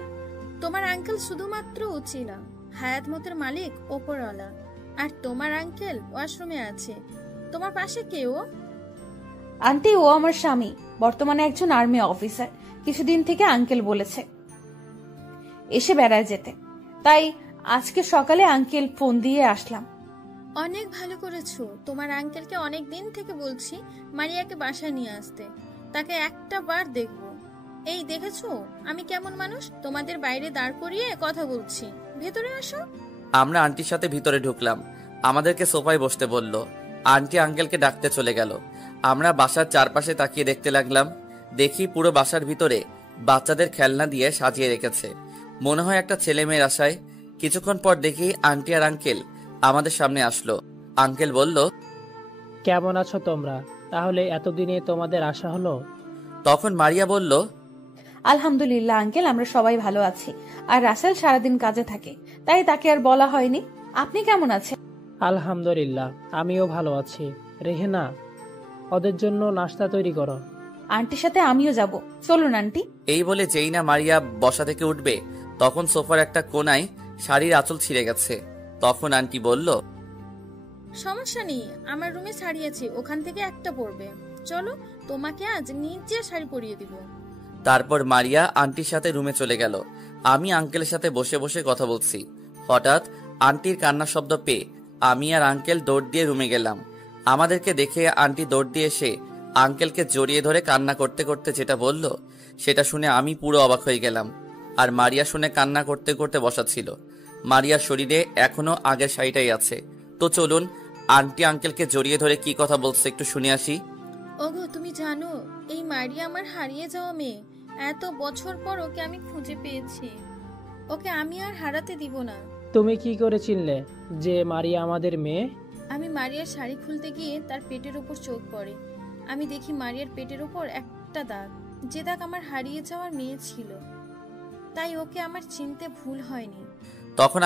তোমার আঙ্কেল শুধুমাত্র উচিলা, হায়াত মতের মালিক ওপরওয়ালা। আর তোমার আঙ্কেল ওয়াশরুমে আছে। তোমার পাশে কেউ? আন্টি, ও আমার স্বামী, বর্তমানে একজন আর্মি অফিসার। কিছুদিন থেকে আঙ্কেল বলেছে এসে বেড়ায় যেতে, তাই আজকে সকালে আঙ্কেল ফোন দিয়ে আসলাম। অনেক ভালো করেছো। তোমার আঙ্কেলকে অনেক দিন থেকে বলছি মারিয়াকে বাসায় নিয়ে আসতে, তাকে একটা বার দেখবো। এই দেখেছো আমি কেমন মানুষ? তোমাদের বাইরে দাঁড় করিয়ে কথা বলছি, ভেতরে আসো। আমরা আন্টির সাথে ভিতরে ঢুকলাম। আমাদেরকে সোফায় বসতে বলল। আন্টি আঙ্কেলকে ডাকতে চলে গেল। আমরা বাসার চারপাশে তাকিয়ে দেখতে লাগলাম। দেখি পুরো বাসার ভিতরে বাচ্চাদের খেলনা দিয়ে সাজিয়ে রেখেছে, মনে হয় একটা ছেলে মেয়ের আশায়। কিছুক্ষণ পর দেখি আন্টি আর আঙ্কেল আমাদের সামনে আসলো। আঙ্কেল বলল, কেমন আছো তোমরা? তাহলে এতদিনে তোমাদের আশা হলো? তখন মারিয়া বলল, আলহামদুলিল্লাহ আঙ্কেল, আমরা সবাই ভালো আছি। আর রাসেল সারাদিন কাজে থাকে, তাই তাকে আর বলা হয়নি। আপনি কেমন আছেন? আলহামদুলিল্লাহ, আমিও ভালো আছি। রেহেনা, ওদের জন্য নাস্তা তৈরি করো। আন্টির সাথে আমিও যাব, চলুন আন্টি। এই বলে যেই না মারিয়া বসা থেকে উঠবে, তখন সোফার একটা কোনায় শাড়ির আঁচল ছিঁড়ে গেছে। তখন আন্টি বলল, সমস্যা নেই, আমার রুমে শাড়ি আছে, ওখান থেকে একটা পরবে। চলো, তোমাকে আজ নিজে শাড়ি পরিয়ে দিব। তারপর মারিয়া আন্টির সাথে রুমে চলে গেল। আমি আঙ্কেলের সাথে বসে বসে কথা বলছি। হঠাৎ আন্টির কান্নার শব্দ পেয়ে আমি আর আঙ্কেল দৌড় দিয়ে রুমে গেলাম। আমাদেরকে দেখে আন্টি দৌড় দিয়ে এসে আঙ্কেলকে জড়িয়ে ধরে কান্না করতে করতে যেটা বলল, সেটা শুনে আমি পুরো অবাক হয়ে গেলাম। আর মারিয়া শুনে কান্না করতে করতে বসা ছিল। মারিয়ার শরীরে এখনো আগের শাড়িটাই আছে। তো চলুন আন্টি আঙ্কেলকে জড়িয়ে ধরে কি কথা বলছে একটু শুনে আসি। ওগো, তুমি জানো এই মারিয়া আমার হারিয়ে যাওয়া মেয়ে। এত বছর পর ওকে আমি খুঁজে পেয়েছি। ওকে আমি আর হারাতে দিব না। তুমি কি করে চিনলে যে মারিয়া আমাদের মেয়ে? আমি মারিয়ার শাড়ি খুলতে গিয়ে তার পেটের উপর চোখ পড়ে। আমি দেখি মারিয়ার পেটের উপর একটা দাগ, যে দাগ আমার হারিয়ে যাওয়ার মেয়ে ছিল। তাই ওকে আমার চিনতে ভুল হয়নি। তখন